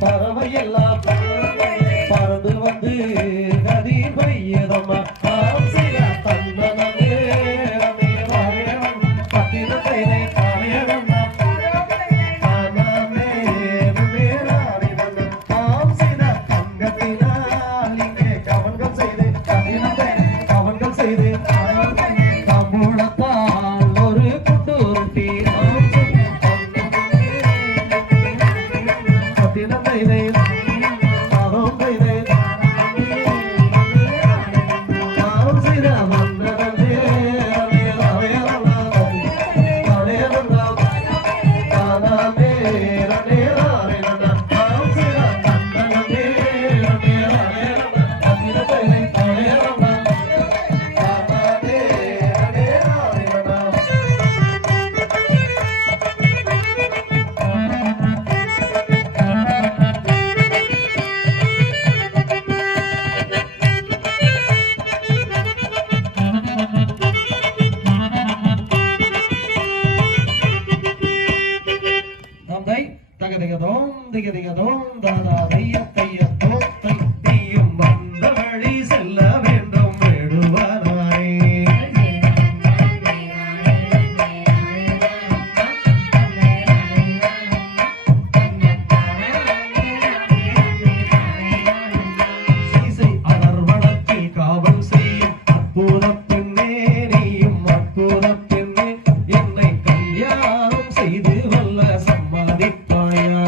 பறவையெல்லாம் பறந்து வந்து நதி பையதம்மா திகதிகதோம் தாதா தையத்தையத்தோம் தை நீயும் வந்த வழி செல்ல வேண்டும் வேடுவாராய் சீசை அலர்வனத்தில் காவல் செய்யும் அற்புதப் பெண்ணே நீயும் அற்புதப் பெண்ணே என்னை கல்யாணம் செய்து வல்ல சம்மாதிப்பாயா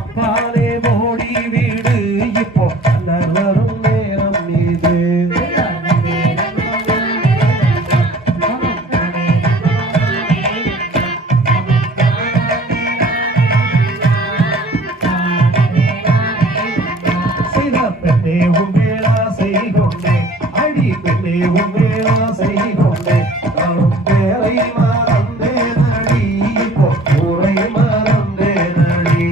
அப்பாலே ஓடி வீடு இப்போ அண்ணன் வரும் நேரம் இது பெண்ணே உண்மையா செய்கொண்டே அடி பெண்ணே உண்மையா செய்கொண்டே நானும் பேரை மறந்தே நடி இப்போ ஊரை மறந்தே நடி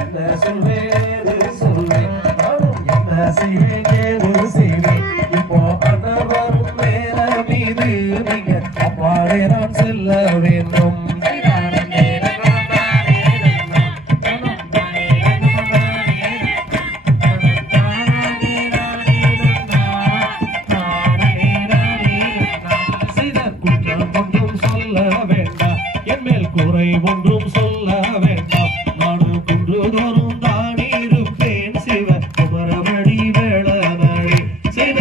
என்ன சொல்வேன் சொல்வேன் நானும் என்ன செய்வேன் ஏது செய்வேன் இப்போ அண்ணன் வரும் நேரம் இது நீங்க அப்பாலே நான் செல்ல வேண்டும் செய்த குற்றம் ஒன்றும் சொல்ல வேண்டாம் என் மேல் குறை ஒன்றும் சொல்ல வேண்டாம் நானும் குன்றுதோறும் தான் இருப்பேன் சிவ குமரமணி வேளனடி செய்த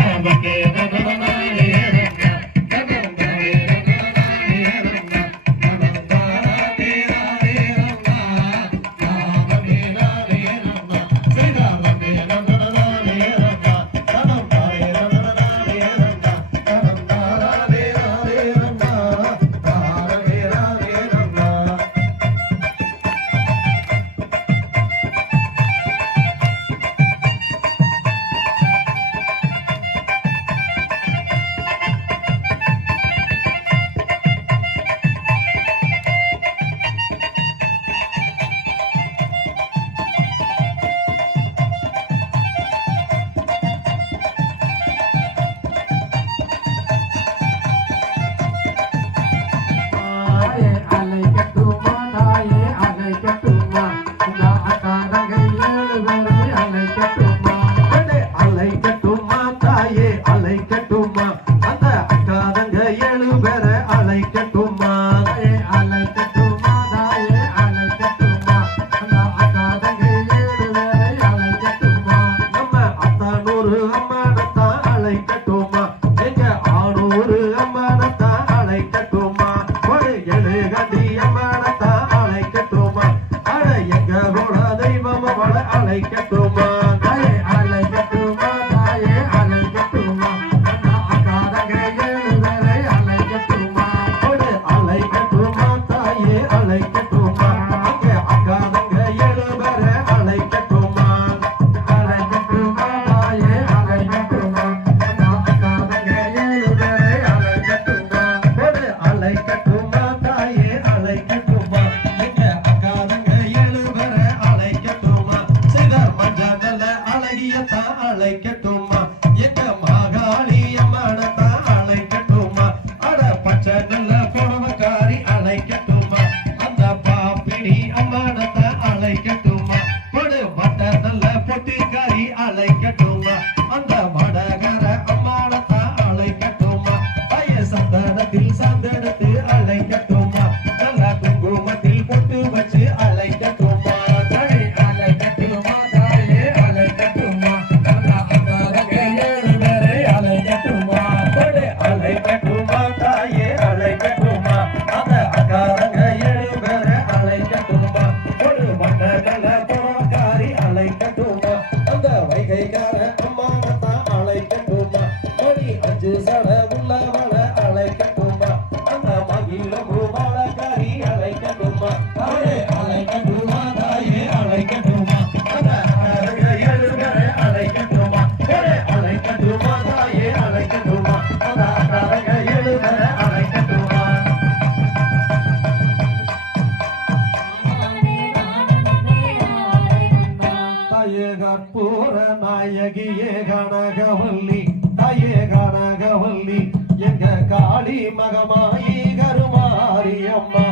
அழைக்கட்டுமா எங்க மாகாளி அம்மானத்தா அழைக்கட்டுமா அட பச்சை நல்ல புடவக்காரி அழைக்கட்டுமா அந்த பாப்பிடி அம்மானத்தா அழைக்கட்டுமா பொடு வட்ட நல்ல பொட்டிக்காரி அழைக்கட்டுமா அந்த வடகர அம்மானத்தா அழைக்கட்டுமா பய சந்தனத்தில் சந்தனத்து அழைக்கட்டுமா நல்ல குங்குமத்தில் பொட்டு வச்சு அழைக்கட்டுமா கற்பூர நாயகியே கனகவல்லி தாயே கனகவல்லி எங்க காளி மகமாயி கருமாரியம்மா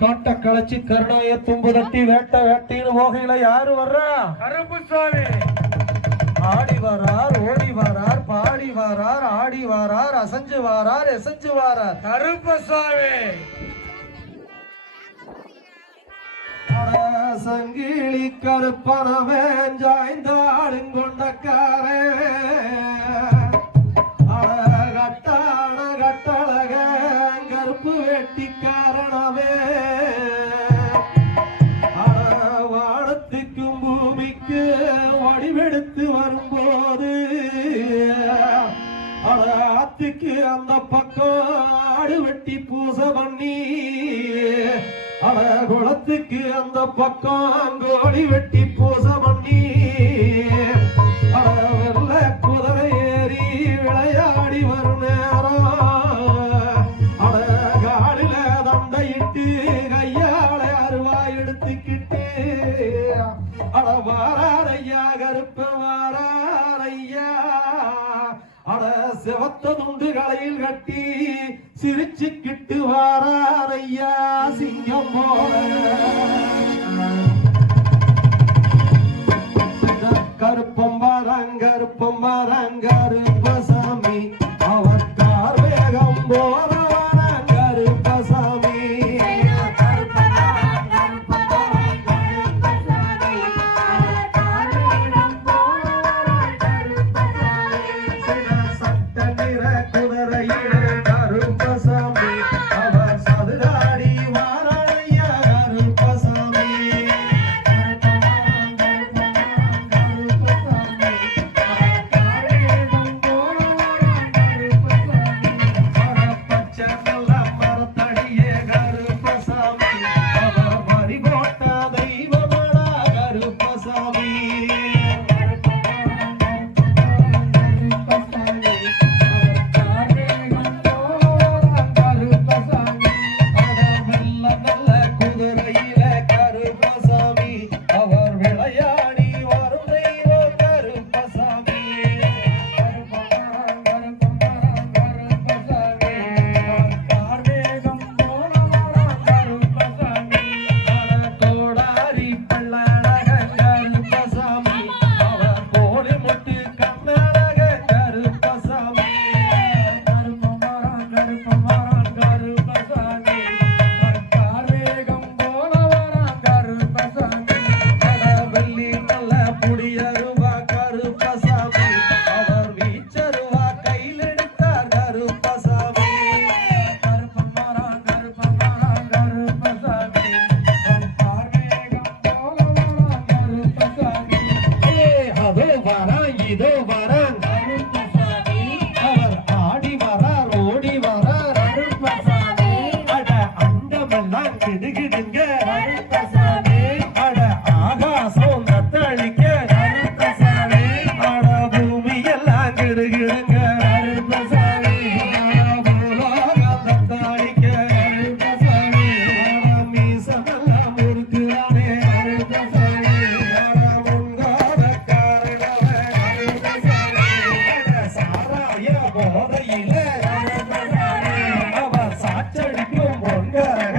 காட்ட களைச்சி கருணாய தும்பு தட்டி வேட்ட வேட்டின்னு போகையில யாரு வர்றா? கருப்புசாமி ஆடி வாரார், ஓடி வாரார், பாடி வாரார், ஆடி வாரார், அசைஞ்சு வாரார், எசைஞ்சு வாரார். கருப்புசாமி சங்கிலி கருப்பனவன் ஜாய்ந்தாடும் கொண்டக்காரே கட்டான கட்டழக கருப்பு வெட்டிக்காரனவே வானத்துக்கும் பூமிக்கு வடிவெடுத்து வரும்போது ஆத்துக்கு அந்த பக்கம் ஆடு வெட்டி பூசை பண்ணி குளத்துக்கு அந்த பக்கம் கோழி வெட்டி பூசை பண்ணி வெள்ள குதிரை ஏறி விளையாடி வரும் நேரம் காலில தண்டையிட்டு கையால அருவாய் எடுத்துக்கிட்டு வாராரையா கருப்பு வாராரையா சிவத்த துண்டு கலையில் கட்டி சிரிச்சுக்கிட்டு வாராரையா சிங்கம் போல கருப்பம் கருப்பசாமி அவர் கார் வேகம் போல கருப்பசாமி போதையில அவர் சாச்சடிக்கும் பொங்கரக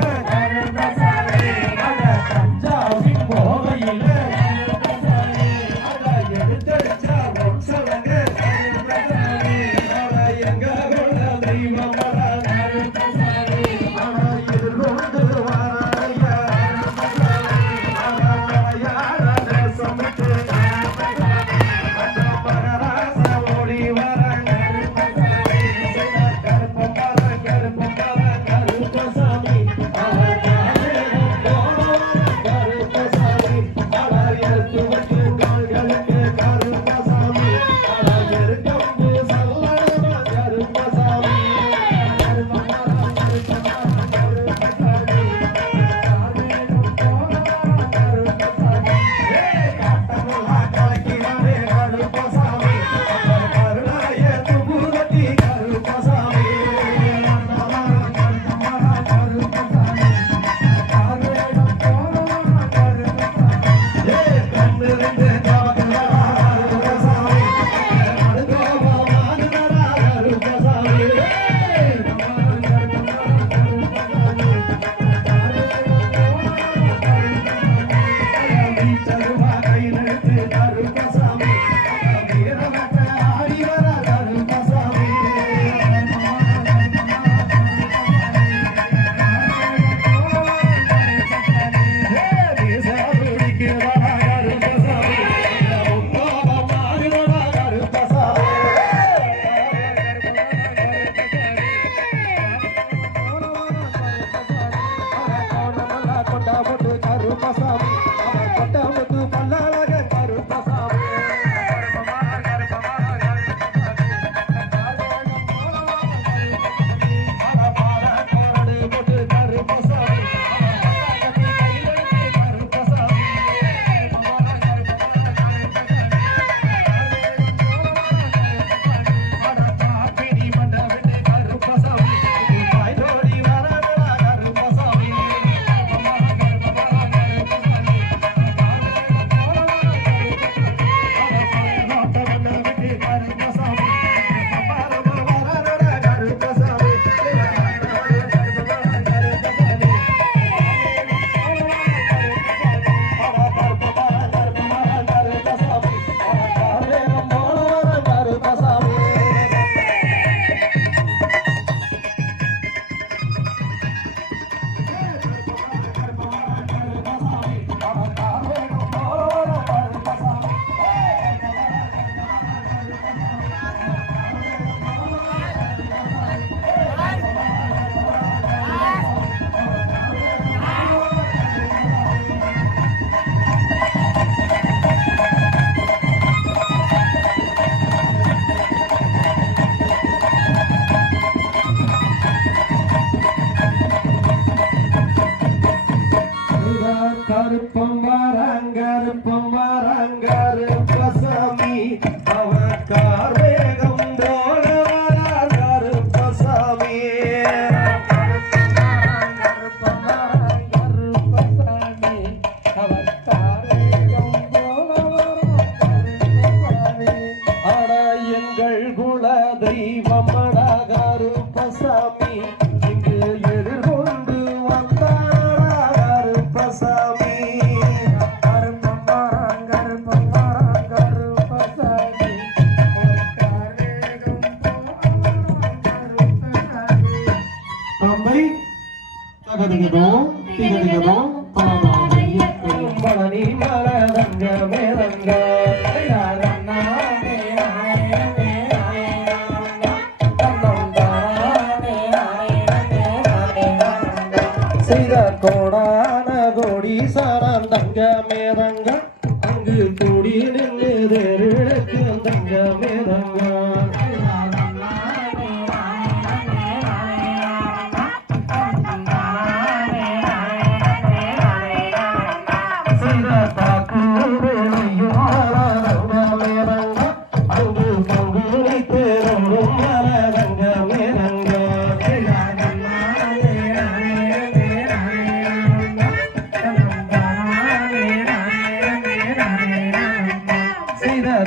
தகதிகதோம் திகதிகதோம் தானாதைய பழனி மலதங்க மேதங்க செய்த கோடான கோடி சாரான் தங்க மேதங்க அங்கு கூடி நின்று தேருக்கு தங்க மேதங்க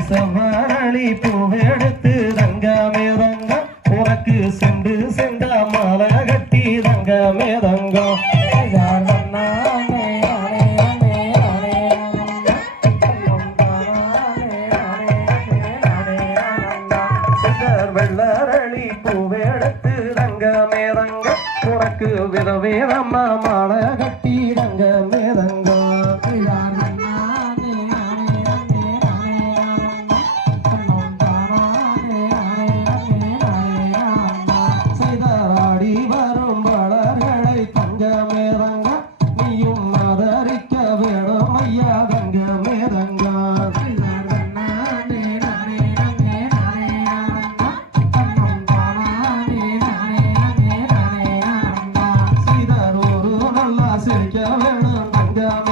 சமரளி பூவெடுத்து தங்க மேதங்க உனக்கு சென்று சென்ற மாலை கட்டி தங்க மேதங்க வெள்ளரளி பூவெடுத்து தங்க மேதங்க உனக்கு விதவேதம்மா மாலை கட்டி தங்க மேதங்க சிரிக்க வேணும் தங்க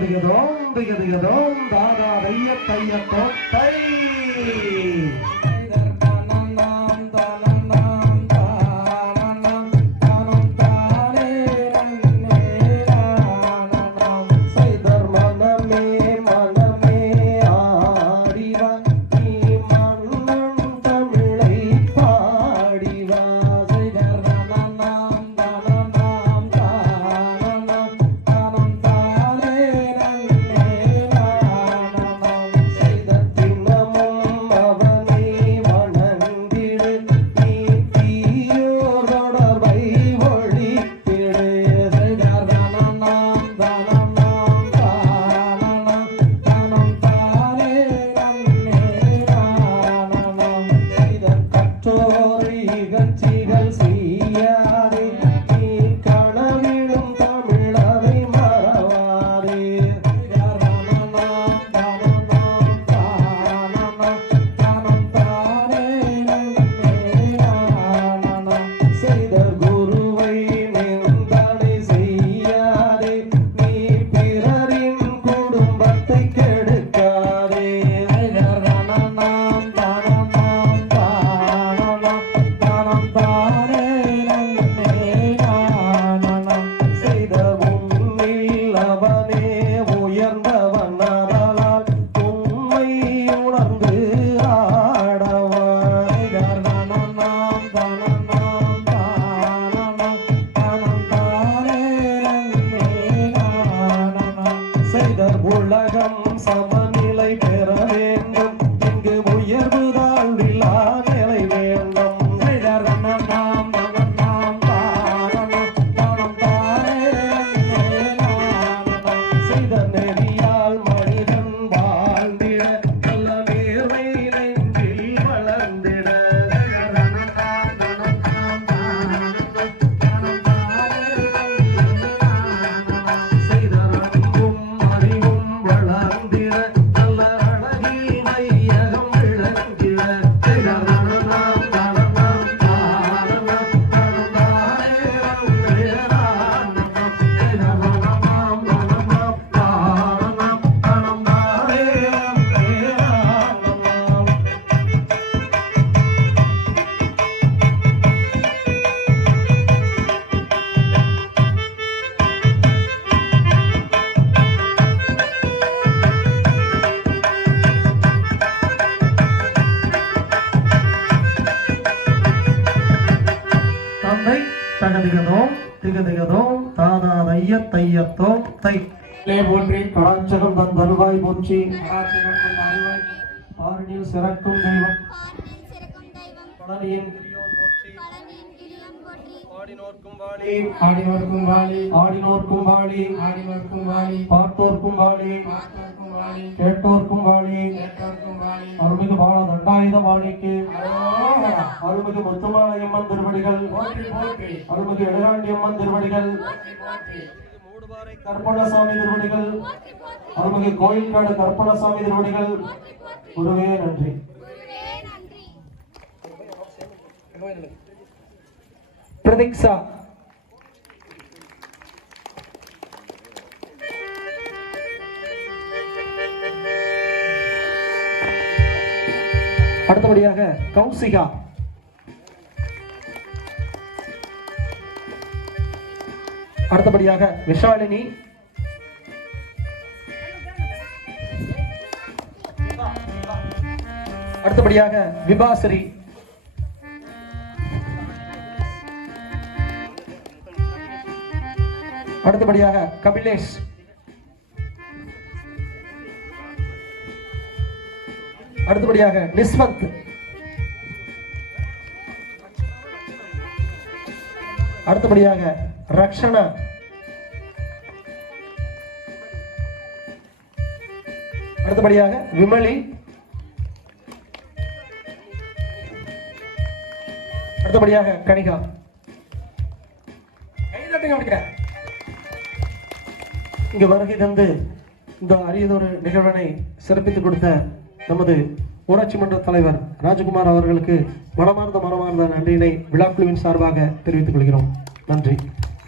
திகதிகதோம் திகதிகதோம் தாதா தைய தைய தோத்தை உலகம் சமநிலை பெற வேண்டும் இங்கு உயர்வுதான் விழா நிலை வேண்டும் செய்த நெறியால் மனிதன் வாழ்ந்திட நல்ல நேர்மை நெஞ்சில் வளர்ந்திட தகதிகதோம் திகதிகதோம் தாதா தைய தையத்தோம் தை போற்றி கடாச்சகம் தன் தருவாய் போற்றி ஆரணியில் சிறக்கும் தெய்வம் பழனியின் கிரியோன் போற்றி ஆடினோர்க்கும் வாழி ஆடினோர்க்கும் வாழி ஆடினோர்க்கும் வாழி ஆடினோர்க்கும் வாழி பார்த்தோர்க்கும் வாழி பார்த்தோர்க்கும் வாழி கேட்டோர்க்கும் வாழி கேட்டோர்க்கும் வாழி அருள்மிகு பால தண்டாயுத வாழிக்கு அருள்மிகு முத்துமாலையம்மன் திருவடிகள் போற்றி போற்றி அருள்மிகு எடராண்டியம்மன் திருவடிகள் போற்றி மூடுபாறை கற்பணசாமி திருவடிகள் அருள்மிகு கோயில்காடு கற்பணசாமி திருவடிகள் குருவே நன்றி பிரதீக்ஷா அடுத்தபடியாக கௌசிகா அடுத்தபடியாக விஷாலினி அடுத்தபடியாக விபாசரி அடுத்தபடியாக கபிலேஷ் அடுத்தபடியாக நிஸ்வந்த் அடுத்தபடியாக ரக்ஷனா அடுத்தபடியாக விமலி அடுத்தபடியாக கனிகா இங்கு வருகை தந்து இந்த அரியதொரு நிகழ்வினை சிறப்பித்துக் கொடுத்த நமது ஊராட்சி மன்ற தலைவர் ராஜகுமார் அவர்களுக்கு மனமார்ந்த நன்றியினை விழாக்குழுவின் சார்பாக தெரிவித்துக் கொள்கிறோம். நன்றி.